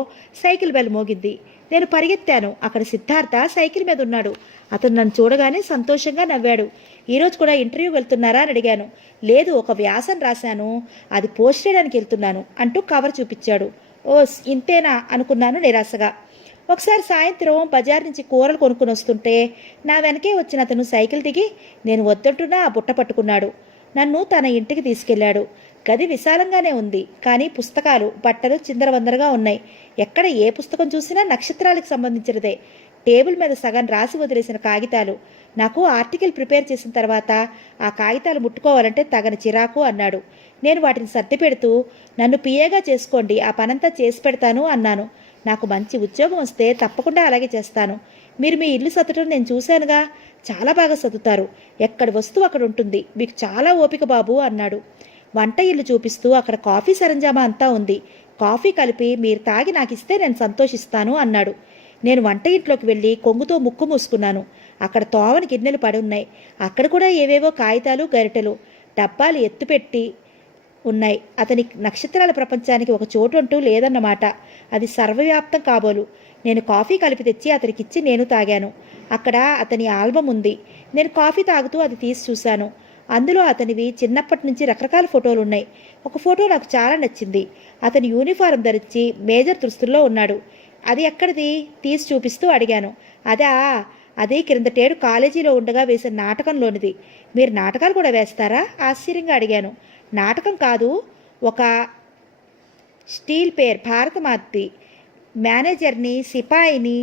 సైకిల్ బెల్ మోగింది. నేను పరిగెత్తాను. అక్కడ సిద్ధార్థ సైకిల్ మీద ఉన్నాడు. అతను నన్ను చూడగానే సంతోషంగా నవ్వాడు. ఈరోజు కూడా ఇంటర్వ్యూ వెళ్తున్నారా అని అడిగాను. లేదు, ఒక వ్యాసం రాశాను, అది పోస్ట్ చేయడానికి వెళ్తున్నాను అంటూ కవర్ చూపించాడు. ఓస్, ఇంతేనా అనుకున్నాను నిరాశగా. ఒకసారి సాయంత్రం బజార్ నుంచి కూరలు కొనుక్కుని వస్తుంటే నా వెనకే వచ్చిన అతను సైకిల్ దిగి నేను వద్దంటున్నా ఆ బుట్ట పట్టుకున్నాడు. నన్ను తన ఇంటికి తీసుకెళ్లాడు. గది విశాలంగానే ఉంది, కానీ పుస్తకాలు, బట్టలు చిందరవందరగా ఉన్నాయి. ఎక్కడ ఏ పుస్తకం చూసినా నక్షత్రాలకు సంబంధించినదే. టేబుల్ మీద సగం రాసి వదిలేసిన కాగితాలు. నాకు ఆర్టికల్ ప్రిపేర్ చేసిన తర్వాత ఆ కాగితాలు ముట్టుకోవాలంటే తగని చిరాకు అన్నాడు. నేను వాటిని సర్ది పెడుతూ, నన్ను పిఏగా చేసుకోండి, ఆ పనంతా చేసి పెడతాను అన్నాను. నాకు మంచి ఉద్యోగం వస్తే తప్పకుండా అలాగే చేస్తాను. మీరు మీ ఇల్లు సర్దటం నేను చూశానుగా, చాలా బాగా సర్దుతారు. ఎక్కడి వస్తువు అక్కడ ఉంటుంది, మీకు చాలా ఓపిక బాబు అన్నాడు. వంట ఇల్లు చూపిస్తూ అక్కడ కాఫీ సరంజామా అంతా ఉంది. కాఫీ కలిపి మీరు తాగి నాకు ఇస్తే నేను సంతోషిస్తాను అన్నాడు. నేను వంట ఇంట్లోకి వెళ్ళి కొంగుతో ముక్కు మూసుకున్నాను. అక్కడ తోవని గిన్నెలు పడి ఉన్నాయి. అక్కడ కూడా ఏవేవో కాగితాలు గరిటెలు డబ్బాలు ఎత్తుపెట్టి ఉన్నాయి. అతని నక్షత్రాల ప్రపంచానికి ఒక చోటు అంటూ లేదన్నమాట. అది సర్వవ్యాప్తం కాబోలు. నేను కాఫీ కలిపి తెచ్చి అతనికిచ్చి నేను తాగాను. అక్కడ అతని ఆల్బమ్ ఉంది. నేను కాఫీ తాగుతూ అది తీసి చూశాను. అందులో అతనివి చిన్నప్పటి నుంచి రకరకాల ఫోటోలు ఉన్నాయి. ఒక ఫోటో నాకు చాలా నచ్చింది. అతని యూనిఫారం ధరించి మేజర్ దుస్తుల్లో ఉన్నాడు. అది ఎక్కడిది తీసి చూపిస్తూ అడిగాను. అదా, అది క్రిందటేడు కాలేజీలో ఉండగా వేసిన నాటకంలోనిది. మీరు నాటకాలు కూడా వేస్తారా? ఆశ్చర్యంగా అడిగాను. నాటకం కాదు, ఒక స్టీల్ పేర్ భారతమాతది మేనేజర్ని, సిపాయిని,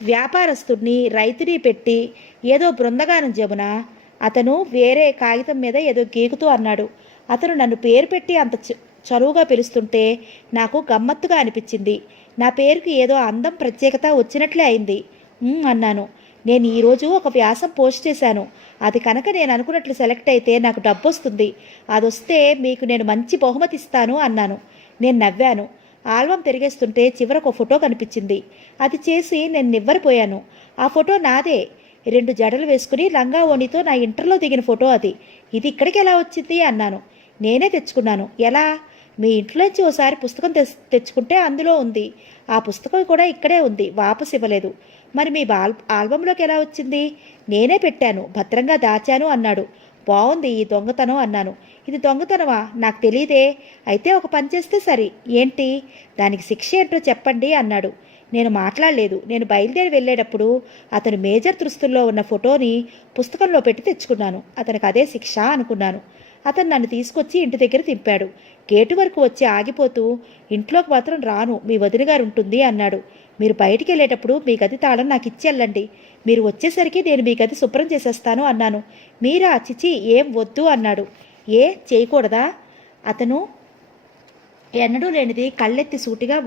వ్యాపారస్తుడిని, రైతుని పెట్టి ఏదో బృందగానం జమున. అతను వేరే కాగితం మీద ఏదో గీకుతూ అన్నాడు. అతను నన్ను పేరు పెట్టి అంత చనువుగా పిలుస్తుంటే నాకు గమ్మత్తుగా అనిపించింది. నా పేరుకి ఏదో అందం ప్రత్యేకత వచ్చినట్లే అయింది. అన్నాను. నేను ఈరోజు ఒక వ్యాసం పోస్ట్ చేశాను. అది కనుక నేను అనుకున్నట్లు సెలెక్ట్ అయితే నాకు డబ్బు వస్తుంది. అది వస్తే మీకు నేను మంచి బహుమతి ఇస్తాను అన్నాను. నేను నవ్వాను. ఆల్బం తిరిగేస్తుంటే చివరకు ఒక ఫోటో కనిపించింది. అది చేసి నేను నివ్వరిపోయాను. ఆ ఫోటో నాదే. 2 జడలు వేసుకుని లంగా ఓణితో నా ఇంటర్లో దిగిన ఫోటో అది. ఇది ఇక్కడికి ఎలా వచ్చింది అన్నాను. నేనే తెచ్చుకున్నాను. ఎలా? మీ ఇంట్లోంచి ఓసారి పుస్తకం తెచ్చుకుంటే అందులో ఉంది. ఆ పుస్తకం కూడా ఇక్కడే ఉంది, వాపసు ఇవ్వలేదు. మరి మీ ఆల్బంలోకి ఎలా వచ్చింది? నేనే పెట్టాను, భద్రంగా దాచాను అన్నాడు. బాగుంది ఈ దొంగతనం అన్నాను. ఇది దొంగతనమా? నాకు తెలియదే. అయితే ఒక పని చేస్తే సరి. ఏంటి? దానికి శిక్ష ఏంటో చెప్పండి అన్నాడు. నేను మాట్లాడలేదు. నేను బయలుదేరి వెళ్ళేటప్పుడు అతను మేజర్ దుస్తుల్లో ఉన్న ఫోటోని పుస్తకంలో పెట్టి తెచ్చుకున్నాను. అతనికి అదే శిక్ష అనుకున్నాను. అతను నన్ను తీసుకొచ్చి ఇంటి దగ్గర తింపాడు. గేటు వరకు వచ్చి ఆగిపోతూ, ఇంట్లోకి మాత్రం రాను, మీ వదినగారు ఉంటుంది అన్నాడు. మీరు బయటికి వెళ్ళేటప్పుడు మీ గది తాళం నాకు ఇచ్చి వెళ్ళండి. మీరు వచ్చేసరికి నేను మీ గది శుభ్రం చేసేస్తాను అన్నాను. మీరా? చిచి, ఏం వద్దు అన్నాడు. ఏ చేయకూడదా? అతను ఎన్నడూ లేనిది కళ్ళెత్తి సూటిగా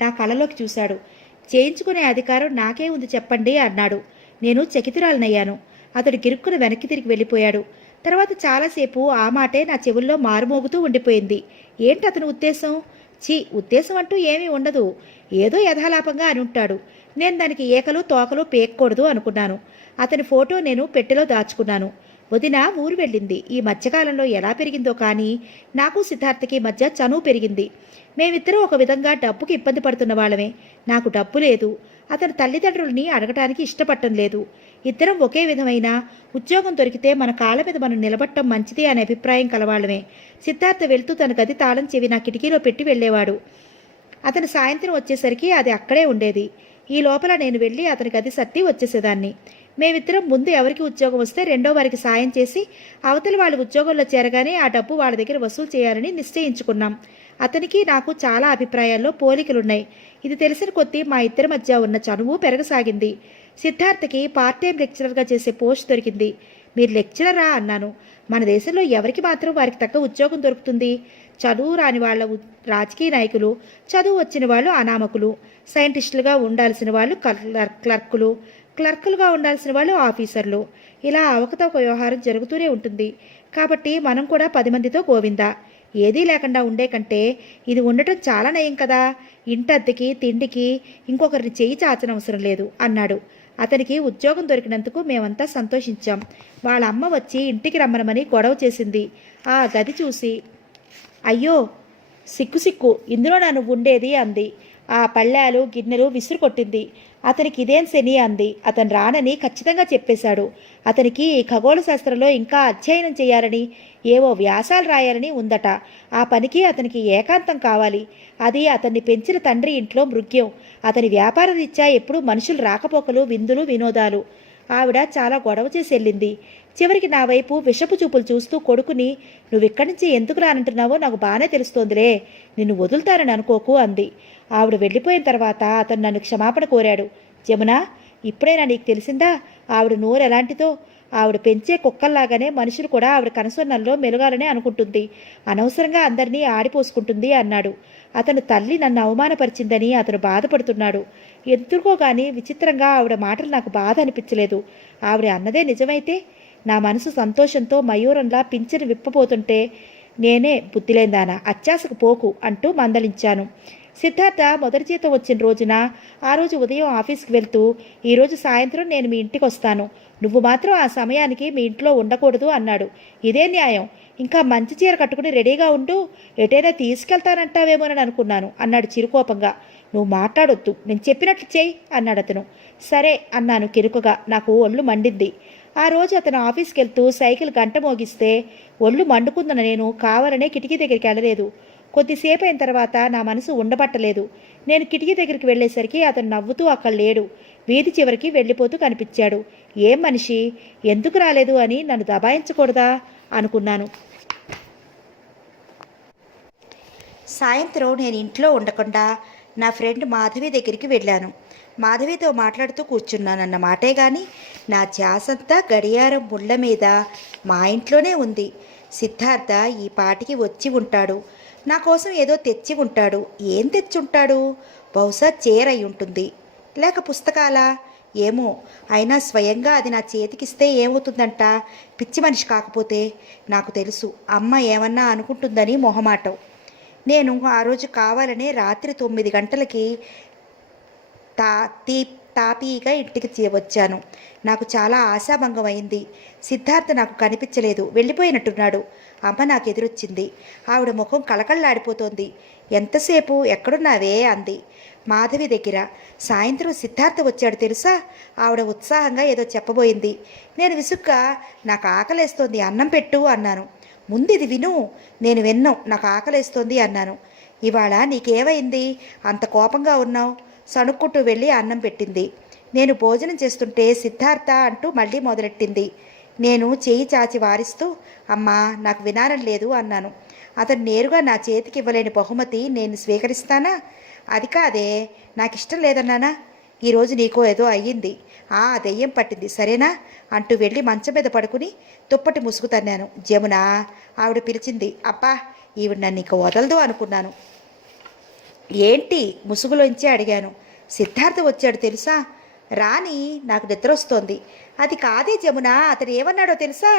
నా కళ్ళలోకి చూశాడు. చేయించుకునే అధికారం నాకే ఉంది చెప్పండి అన్నాడు. నేను చకితురాలనయ్యాను. అతడు గిరుక్కున వెనక్కి తిరిగి వెళ్ళిపోయాడు. తర్వాత చాలాసేపు ఆ మాటే నా చెవుల్లో మారుమోగుతూ ఉండిపోయింది. ఏంటి అతని ఉద్దేశం? ఉద్దేశం అంటూ ఏమీ ఉండదు. ఏదో యథాలాపంగా అని ఉంటాడు. నేను దానికి ఏకలు తోకలు పేక్కూడదు అనుకున్నాను. అతని ఫోటో నేను పెట్టెలో దాచుకున్నాను. వదిన ఊరు వెళ్ళింది. ఈ మధ్యకాలంలో ఎలా పెరిగిందో కానీ నాకు సిద్ధార్థకి మధ్య చనువు పెరిగింది. మేమిద్దరం ఒక విధంగా డబ్బుకి ఇబ్బంది పడుతున్న వాళ్ళమే. నాకు డబ్బు లేదు. అతని తల్లిదండ్రుల్ని అడగటానికి ఇష్టపడటం లేదు. ఇద్దరం ఒకే విధమైన ఉద్యోగం దొరికితే మన కాళ్ళ మీద మనం నిలబడటం మంచిది అనే అభిప్రాయం కలవాళ్ళమే. సిద్ధార్థ వెళ్తూ తన గది తాళం చెవి నా కిటికీలో పెట్టి వెళ్ళేవాడు. అతను సాయంత్రం వచ్చేసరికి అది అక్కడే ఉండేది. ఈ లోపల నేను వెళ్ళి అతని గది సర్ది వచ్చేసేదాన్ని. మేమిద్దరం ముందు ఎవరికి ఉద్యోగం వస్తే రెండో వారికి సాయం చేసి అవతలి వాళ్ళ ఉద్యోగంలో చేరగానే ఆ డబ్బు వాళ్ళ దగ్గర వసూలు చేయాలని నిశ్చయించుకున్నాం. అతనికి నాకు చాలా అభిప్రాయాల్లో పోలికలున్నాయి. ఇది తెలిసిన కొద్దీ మా ఇద్దరి మధ్య ఉన్న చనువు పెరగసాగింది. సిద్ధార్థకి పార్ట్ టైం లెక్చరర్గా చేసే పోస్ట్ దొరికింది. మీరు లెక్చరరా అన్నాను. మన దేశంలో ఎవరికి మాత్రం వారికి తగ్గ ఉద్యోగం దొరుకుతుంది? చదువు రాని వాళ్ళ రాజకీయ నాయకులు, చదువు వచ్చిన వాళ్ళు అనామకులు, సైంటిస్టులుగా ఉండాల్సిన వాళ్ళు క్లర్కులుగా ఉండాల్సిన వాళ్ళు ఆఫీసర్లు. ఇలా అవకతవక వ్యవహారం జరుగుతూనే ఉంటుంది. కాబట్టి మనం కూడా 10 మందితో గోవిందా. ఏదీ లేకుండా ఉండే కంటే ఇది ఉండటం చాలా నయం కదా. ఇంటద్దెకి తిండికి ఇంకొకరిని చేయి చాచనవసరం లేదు అన్నాడు. అతనికి ఉద్యోగం దొరికినందుకు మేమంతా సంతోషించాం. వాళ్ళ అమ్మ వచ్చి ఇంటికి రమ్మనమని గొడవ చేసింది. ఆ గది చూసి, అయ్యో సిక్కు ఇందులో నన్ను ఉండేది అంది. ఆ పళ్ళాలు గిన్నెలు విసురు కొట్టింది. అతనికి ఇదేం శని అంది. అతను రానని ఖచ్చితంగా చెప్పేశాడు. అతనికి ఖగోళ శాస్త్రంలో ఇంకా అధ్యయనం చేయాలని, ఏవో వ్యాసాలు రాయాలని ఉందట. ఆ పనికి అతనికి ఏకాంతం కావాలి. అది అతన్ని పెంచిన తండ్రి ఇంట్లో మృగ్యం. అతని వ్యాపార రీత్యా ఎప్పుడూ మనుషులు రాకపోకలు, విందులు, వినోదాలు. ఆవిడ చాలా గొడవ చేసి వెళ్ళింది. చివరికి నా వైపు విషపు చూపులు చూస్తూ కొడుకుని, నువ్విక్కడి నుంచి ఎందుకు రానంటున్నావో నాకు బాగానే తెలుస్తోందిలే, నిన్ను వదులుతానని అనుకోకు అంది. ఆవిడ వెళ్ళిపోయిన తర్వాత అతను నన్ను క్షమాపణ కోరాడు. జమున, ఇప్పుడైనా నీకు తెలిసిందా ఆవిడ నోరు ఎలాంటిదో? ఆవిడ పెంచే కుక్కల్లాగానే మనుషులు కూడా ఆవిడ కనసొన్నల్లో మెలగాలని అనుకుంటుంది. అనవసరంగా అందరినీ ఆడిపోసుకుంటుంది అన్నాడు. అతను తల్లి నన్ను అవమానపరిచిందని అతను బాధపడుతున్నాడు. ఎందుకో కానీ విచిత్రంగా ఆవిడ మాటలు నాకు బాధ అనిపించలేదు. ఆవిడ అన్నదే నిజమైతే నా మనసు సంతోషంతో మయూరంలా పింఛను విప్పబోతుంటే నేనే బుద్ధిలేందానా, అత్యాసకు పోకు అంటూ మందలించాను. సిద్ధార్థ మొదటి జీతం వచ్చిన రోజున ఆ రోజు ఉదయం ఆఫీస్కి వెళ్తూ ఈరోజు సాయంత్రం నేను మీ ఇంటికి వస్తాను, నువ్వు మాత్రం ఆ సమయానికి మీ ఇంట్లో ఉండకూడదు అన్నాడు. ఇదే న్యాయం, ఇంకా మంచి చీర కట్టుకుని రెడీగా ఉండు, ఎటైనా తీసుకెళ్తానంటావేమోనని అనుకున్నాను అన్నాడు చిరుకోపంగా. నువ్వు మాట్లాడొద్దు, నేను చెప్పినట్లు చేయి అన్నాడు అతను. సరే అన్నాను కిరుకుగా. నాకు ఒళ్ళు మండింది. ఆ రోజు అతను ఆఫీస్కి వెళ్తూ సైకిల్ గంట మోగిస్తే ఒళ్ళు మండుకుందన నేను కావాలనే కిటికీ దగ్గరికి వెళ్ళలేదు. కొద్దిసేపు అయిన తర్వాత నా మనసు ఉండబట్టలేదు. నేను కిటికీ దగ్గరికి వెళ్ళేసరికి అతను నవ్వుతూ అక్కడ లేడు. వీధి చివరికి వెళ్ళిపోతూ కనిపించాడు. ఏం మనిషి, ఎందుకు రాలేదు అని నన్ను దబాయించకూడదా అనుకున్నాను. సాయంత్రం నేను ఇంట్లో ఉండకుండా నా ఫ్రెండ్ మాధవి దగ్గరికి వెళ్ళాను. మాధవితో మాట్లాడుతూ కూర్చున్నానన్న మాటే కానీ నా ధ్యాసంతా గడియారం ముళ్ళ మీద మా ఇంట్లోనే ఉంది. సిద్ధార్థ ఈ పాటికి వచ్చి ఉంటాడు, నా కోసం ఏదో తెచ్చి ఉంటాడు. ఏం తెచ్చి ఉంటాడు? బహుశా చీర అయి ఉంటుంది, లేక పుస్తకాలా ఏమో. అయినా స్వయంగా అది నా చేతికిస్తే ఏమవుతుందంట? పిచ్చి మనిషి కాకపోతే. నాకు తెలుసు అమ్మ ఏమన్నా అనుకుంటుందని మొహమాటం. నేను ఆ రోజు కావాలనే రాత్రి 9 గంటలకి తాపీగా ఇంటికి వచ్చాను. నాకు చాలా ఆశాభంగం అయింది. సిద్ధార్థ నాకు కనిపించలేదు, వెళ్ళిపోయినట్టున్నాడు. అమ్మ నాకు ఎదురొచ్చింది. ఆవిడ ముఖం కళకళలాడిపోతోంది. ఎంతసేపు ఎక్కడున్నావే అంది. మాధవి దగ్గర. సాయంత్రం సిద్ధార్థ వచ్చాడు తెలుసా? ఆవిడ ఉత్సాహంగా ఏదో చెప్పబోయింది. నేను విసుగ్గా నాకు ఆకలేస్తోంది, అన్నం పెట్టు అన్నాను. ముందు ఇది విను. నేను విన్నాం, నాకు ఆకలేస్తోంది అన్నాను. ఇవాళ నీకేమైంది అంత కోపంగా ఉన్నావు? సణుక్కుంటూ వెళ్ళి అన్నం పెట్టింది. నేను భోజనం చేస్తుంటే సిద్ధార్థ అంటూ మళ్ళీ మొదలెట్టింది. నేను చేయి చాచి వారిస్తూ అమ్మా నాకు వినాలని లేదు అన్నాను. అతను నేరుగా నా చేతికి ఇవ్వలేని బహుమతి నేను స్వీకరిస్తానా? అది కాదే, నాకు ఇష్టం లేదన్నానా? ఈరోజు నీకో ఏదో అయ్యింది, దెయ్యం పట్టింది సరేనా అంటూ వెళ్ళి మంచం మీద పడుకుని దుప్పటి ముసుగు తన్నాను. జమున ఆవిడ పిలిచింది. అబ్బా ఈవిడ నన్ను ఇక వదలదు అనుకున్నాను. ఏంటి ముసుగులోంచి అడిగాను. సిద్ధార్థ వచ్చాడు తెలుసా? రాని నాకు నిద్ర వస్తోంది. అది కాదే జమున, అతను ఏమన్నాడో తెలుసా?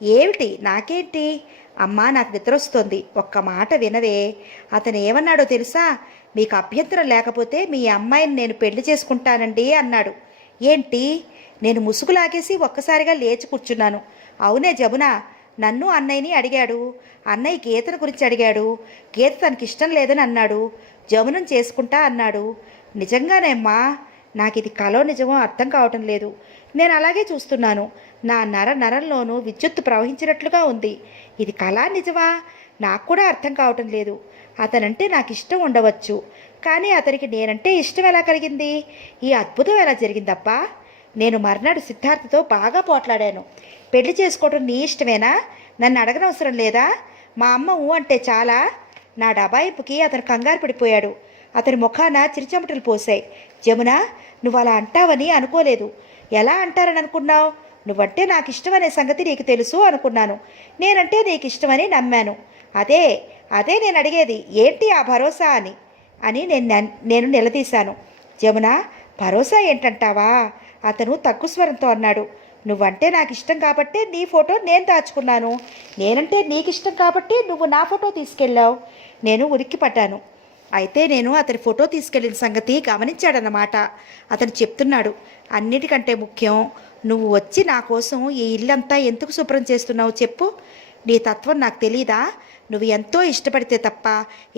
ఏమిటి? నాకేంటి అమ్మా, నాకు నిద్ర వస్తోంది, ఒక్క మాట వినవే. అతను ఏమన్నాడో తెలుసా? మీకు అభ్యంతరం లేకపోతే మీ అమ్మాయిని నేను పెళ్లి చేసుకుంటానండి అన్నాడు. ఏంటి? నేను ముసుగు లాగేసి ఒక్కసారిగా లేచి కూర్చున్నాను. అవునే జమున, నన్ను అన్నయ్యని అడిగాడు. అన్నయ్య గీతను గురించి అడిగాడు. గీత తనకి ఇష్టం లేదని అన్నాడు. జమునం చేసుకుంటా అన్నాడు. నిజంగానే అమ్మా, నాకు ఇది కలో నిజమో అర్థం కావటం లేదు. నేను అలాగే చూస్తున్నాను. నా నరంలోనూ విద్యుత్తు ప్రవహించినట్లుగా ఉంది. ఇది కళా నిజమా నాకు కూడా అర్థం కావటం లేదు. అతనంటే నాకు ఇష్టం ఉండవచ్చు, కానీ అతనికి నేనంటే ఇష్టం ఎలా కలిగింది? ఈ అద్భుతం ఎలా జరిగిందప్పా? నేను మర్నాడు సిద్ధార్థతో బాగా పోట్లాడాను. పెళ్లి చేసుకోవటం నీ ఇష్టమేనా? నన్ను అడగనవసరం లేదా? మా అమ్మ ఊ అంటే చాలా. నా డబాయింపుకి అతను కంగారు పడిపోయాడు. అతని ముఖాన చిరుచెమటలు పోసాయి. జమున, నువ్వు అలా అంటావని అనుకోలేదు. ఎలా అంటారని అనుకున్నావు? నువ్వంటే నాకు ఇష్టమనే సంగతి నీకు తెలుసు అనుకున్నాను. నేనంటే నీకు ఇష్టమని నమ్మాను. అదే అదే నేను అడిగేది, ఏంటి ఆ భరోసా అని నేను నిలదీశాను. జమున, భరోసా ఏంటంటావా? అతను తగ్గు స్వరంతో అన్నాడు. నువ్వంటే నాకు ఇష్టం కాబట్టే నీ ఫోటో నేను దాచుకున్నాను. నేనంటే నీకు ఇష్టం కాబట్టి నువ్వు నా ఫోటో తీసుకెళ్ళావు. నేను ఉలిక్కిపడ్డాను. అయితే నేను అతని ఫోటో తీసుకెళ్ళిన సంగతి గమనించాడన్నమాట. అతను చెప్తున్నాడు, అన్నిటికంటే ముఖ్యం, నువ్వు వచ్చి నా కోసం ఈ ఇల్లంతా ఎందుకు శుభ్రం చేస్తున్నావు చెప్పు? నీ తత్వం నాకు తెలీదా? నువ్వు ఎంతో ఇష్టపడితే తప్ప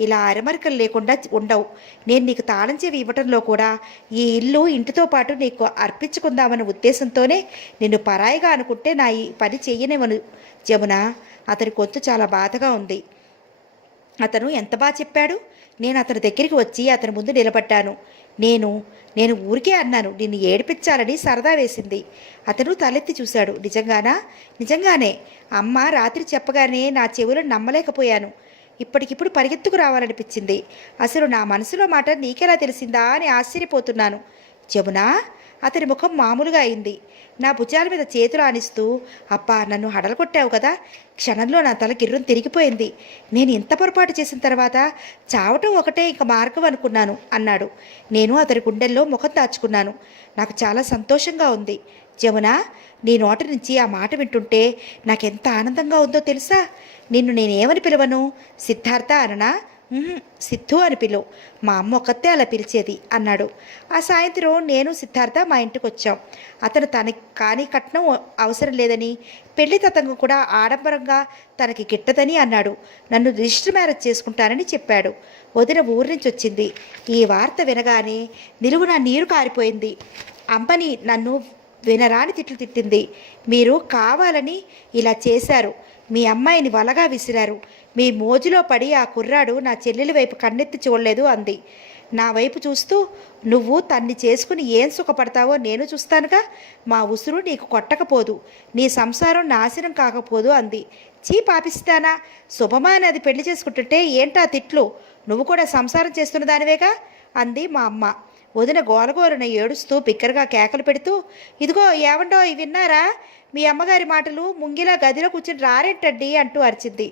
ఇలా అరమరికలు లేకుండా ఉండవు. నేను నీకు తాళం చెవి ఇవ్వటంలో కూడా ఈ ఇల్లు ఇంటితో పాటు నీకు అర్పించుకుందామన్న ఉద్దేశంతోనే నిన్ను పరాయిగా అనుకుంటే నా ఈ పని చెయ్యనివ్వను జమున. అతని గొంతు చాలా బాధగా ఉంది. అతను ఎంత బాగా చెప్పాడు. నేను అతని దగ్గరికి వచ్చి అతని ముందు నిలబడ్డాను. నేను ఊరికే అన్నాను, నిన్ను ఏడిపించాలని సరదా వేసింది. అతను తలెత్తి చూశాడు. నిజంగానా? నిజంగానే. అమ్మ రాత్రి చెప్పగానే నా చెవులను నమ్మలేకపోయాను. ఇప్పటికిప్పుడు పరిగెత్తుకు రావాలనిపించింది. అసలు నా మనసులో మాట నీకెలా తెలిసిందా అని ఆశ్చర్యపోతున్నాను. జమునా, అతని ముఖం మామూలుగా అయింది. నా భుజాల మీద చేతులు ఆనిస్తూ, అబ్బా నన్ను హడలకొట్టావు కదా. క్షణంలో నా తల గిర్రం తిరిగిపోయింది. నేను ఇంత పొరపాటు చేసిన తర్వాత చావటం ఒకటే ఇంక మార్గం అనుకున్నాను అన్నాడు. నేను అతని గుండెల్లో ముఖం దాచుకున్నాను. నాకు చాలా సంతోషంగా ఉంది. జమున, నీ నోటి నుంచి ఆ మాట వింటుంటే నాకెంత ఆనందంగా ఉందో తెలుసా? నిన్ను నేనేమని పిలవను? సిద్ధార్థ అననా? "ఉహుం, సిద్ధు అని పిలువు, మా అమ్మ ఒక్కతే అలా పిలిచేది" అన్నాడు. ఆ సాయంత్రం నేను సిద్ధార్థ మా ఇంటికి వచ్చాం. అతను తనకి కానీ కట్నం అవసరం లేదని, పెళ్లి తతంగం కూడా ఆడంబరంగా తనకి గిట్టదని అన్నాడు. నన్ను రిజిస్టర్ మ్యారేజ్ చేసుకుంటానని చెప్పాడు. వదిన ఊరి నుంచి వచ్చింది. ఈ వార్త వినగానే నిలువున నీరు కారిపోయింది. అమ్మని నన్ను వినరాని తిట్లు తిట్టింది. "మీరు కావాలని ఇలా చేశారు. మీ అమ్మాయిని వలగా విసిరారు. మీ మోజులో పడి ఆ కుర్రాడు నా చెల్లెలి వైపు కన్నెత్తి చూడలేదు" అంది. నా వైపు చూస్తూ, "నువ్వు తన్ని చేసుకుని ఏం సుఖపడతావో నేను చూస్తానుగా. మా ఉసురు నీకు కొట్టకపోదు, నీ సంసారం నాశనం కాకపోదు" అంది. "చీ పాపిస్తానా, శుభమా అని అది పెళ్లి చేసుకుంటుంటే ఏంటా తిట్లు? నువ్వు కూడా సంసారం చేస్తున్న దానివేగా" అంది మా అమ్మ. వదిన గోలగోలన ఏడుస్తూ బిగ్గరగా కేకలు పెడుతూ, "ఇదిగో ఏవండో విన్నారా? మీ అమ్మగారి మాటలు, ముంగిలా గదిలో కూర్చుని రారేంటండి" అంటూ అరిచింది.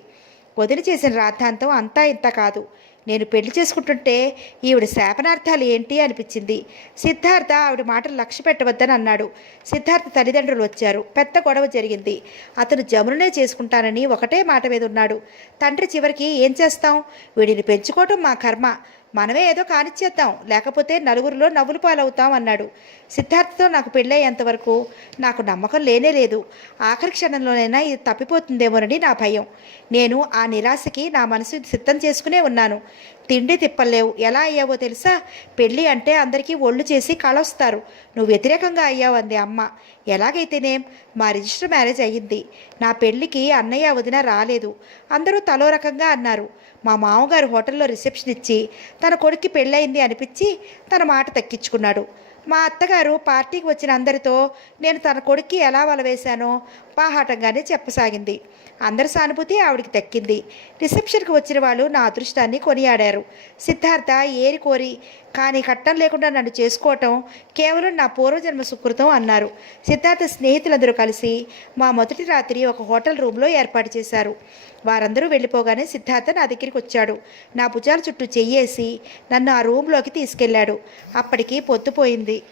వదిన చేసిన రాద్ధాంతం అంతా ఇంత కాదు. నేను పెళ్లి చేసుకుంటుంటే ఈవిడ శాపనార్థాలు ఏంటి అనిపించింది. సిద్ధార్థ ఆవిడ మాటలు లక్ష్య పెట్టవద్దని అన్నాడు. సిద్ధార్థ తల్లిదండ్రులు వచ్చారు. పెద్ద గొడవ జరిగింది. అతను జమునునే చేసుకుంటానని ఒకటే మాట మీద ఉన్నాడు. తండ్రి చివరికి "ఏం చేస్తాం, వీడిని పెంచుకోవటం మా కర్మ, మనమే ఏదో కానిచ్చేద్దాం, లేకపోతే నలుగురిలో నవ్వులు పాలవుతాం" అన్నాడు. సిద్ధార్థతో నాకు పెళ్ళయ్యేంతవరకు నాకు నమ్మకం లేనే లేదు. ఆఖరి క్షణంలోనైనా ఇది తప్పిపోతుందేమోనని నా భయం. నేను ఆ నిరాశకి నా మనసు సిద్ధం చేసుకునే ఉన్నాను. తిండి తిప్పలేవు. ఎలా అయ్యావో తెలుసా? పెళ్ళి అంటే అందరికీ ఒళ్ళు చేసి కళొస్తారు. నువ్వు వ్యతిరేకంగా అయ్యావు అంది అమ్మ. ఎలాగైతేనేం మా రిజిస్టర్ మ్యారేజ్ అయ్యింది. నా పెళ్ళికి అన్నయ్య వదిన రాలేదు. అందరూ తలో రకంగా అన్నారు. మా మామగారు హోటల్లో రిసెప్షన్ ఇచ్చి తన కొడుక్కి పెళ్ళయింది అనిపించి తన మాట తక్కించుకున్నాడు. మా అత్తగారు పార్టీకి వచ్చిన అందరితో నేను తన కొడుక్కి ఎలా వలవేశానో బాహాటంగానే చెప్పసాగింది. అందరి సానుభూతి ఆవిడికి దక్కింది. రిసెప్షన్కి వచ్చిన వాళ్ళు నా అదృష్టాన్ని కొనియాడారు. సిద్ధార్థ ఏరి కోరి కానీ కట్నం లేకుండా నన్ను చేసుకోవటం కేవలం నా పూర్వజన్మ సుకృతం అన్నారు. సిద్ధార్థ స్నేహితులందరూ కలిసి మా మొదటి రాత్రి ఒక హోటల్ రూమ్లో ఏర్పాటు చేశారు. వారందరూ వెళ్ళిపోగానే సిద్ధార్థ నా దగ్గరికి వచ్చాడు. నా భుజాల చుట్టూ చెయ్యేసి నన్ను ఆ రూమ్లోకి తీసుకెళ్లాడు. అప్పటికి పొద్దుపోయింది.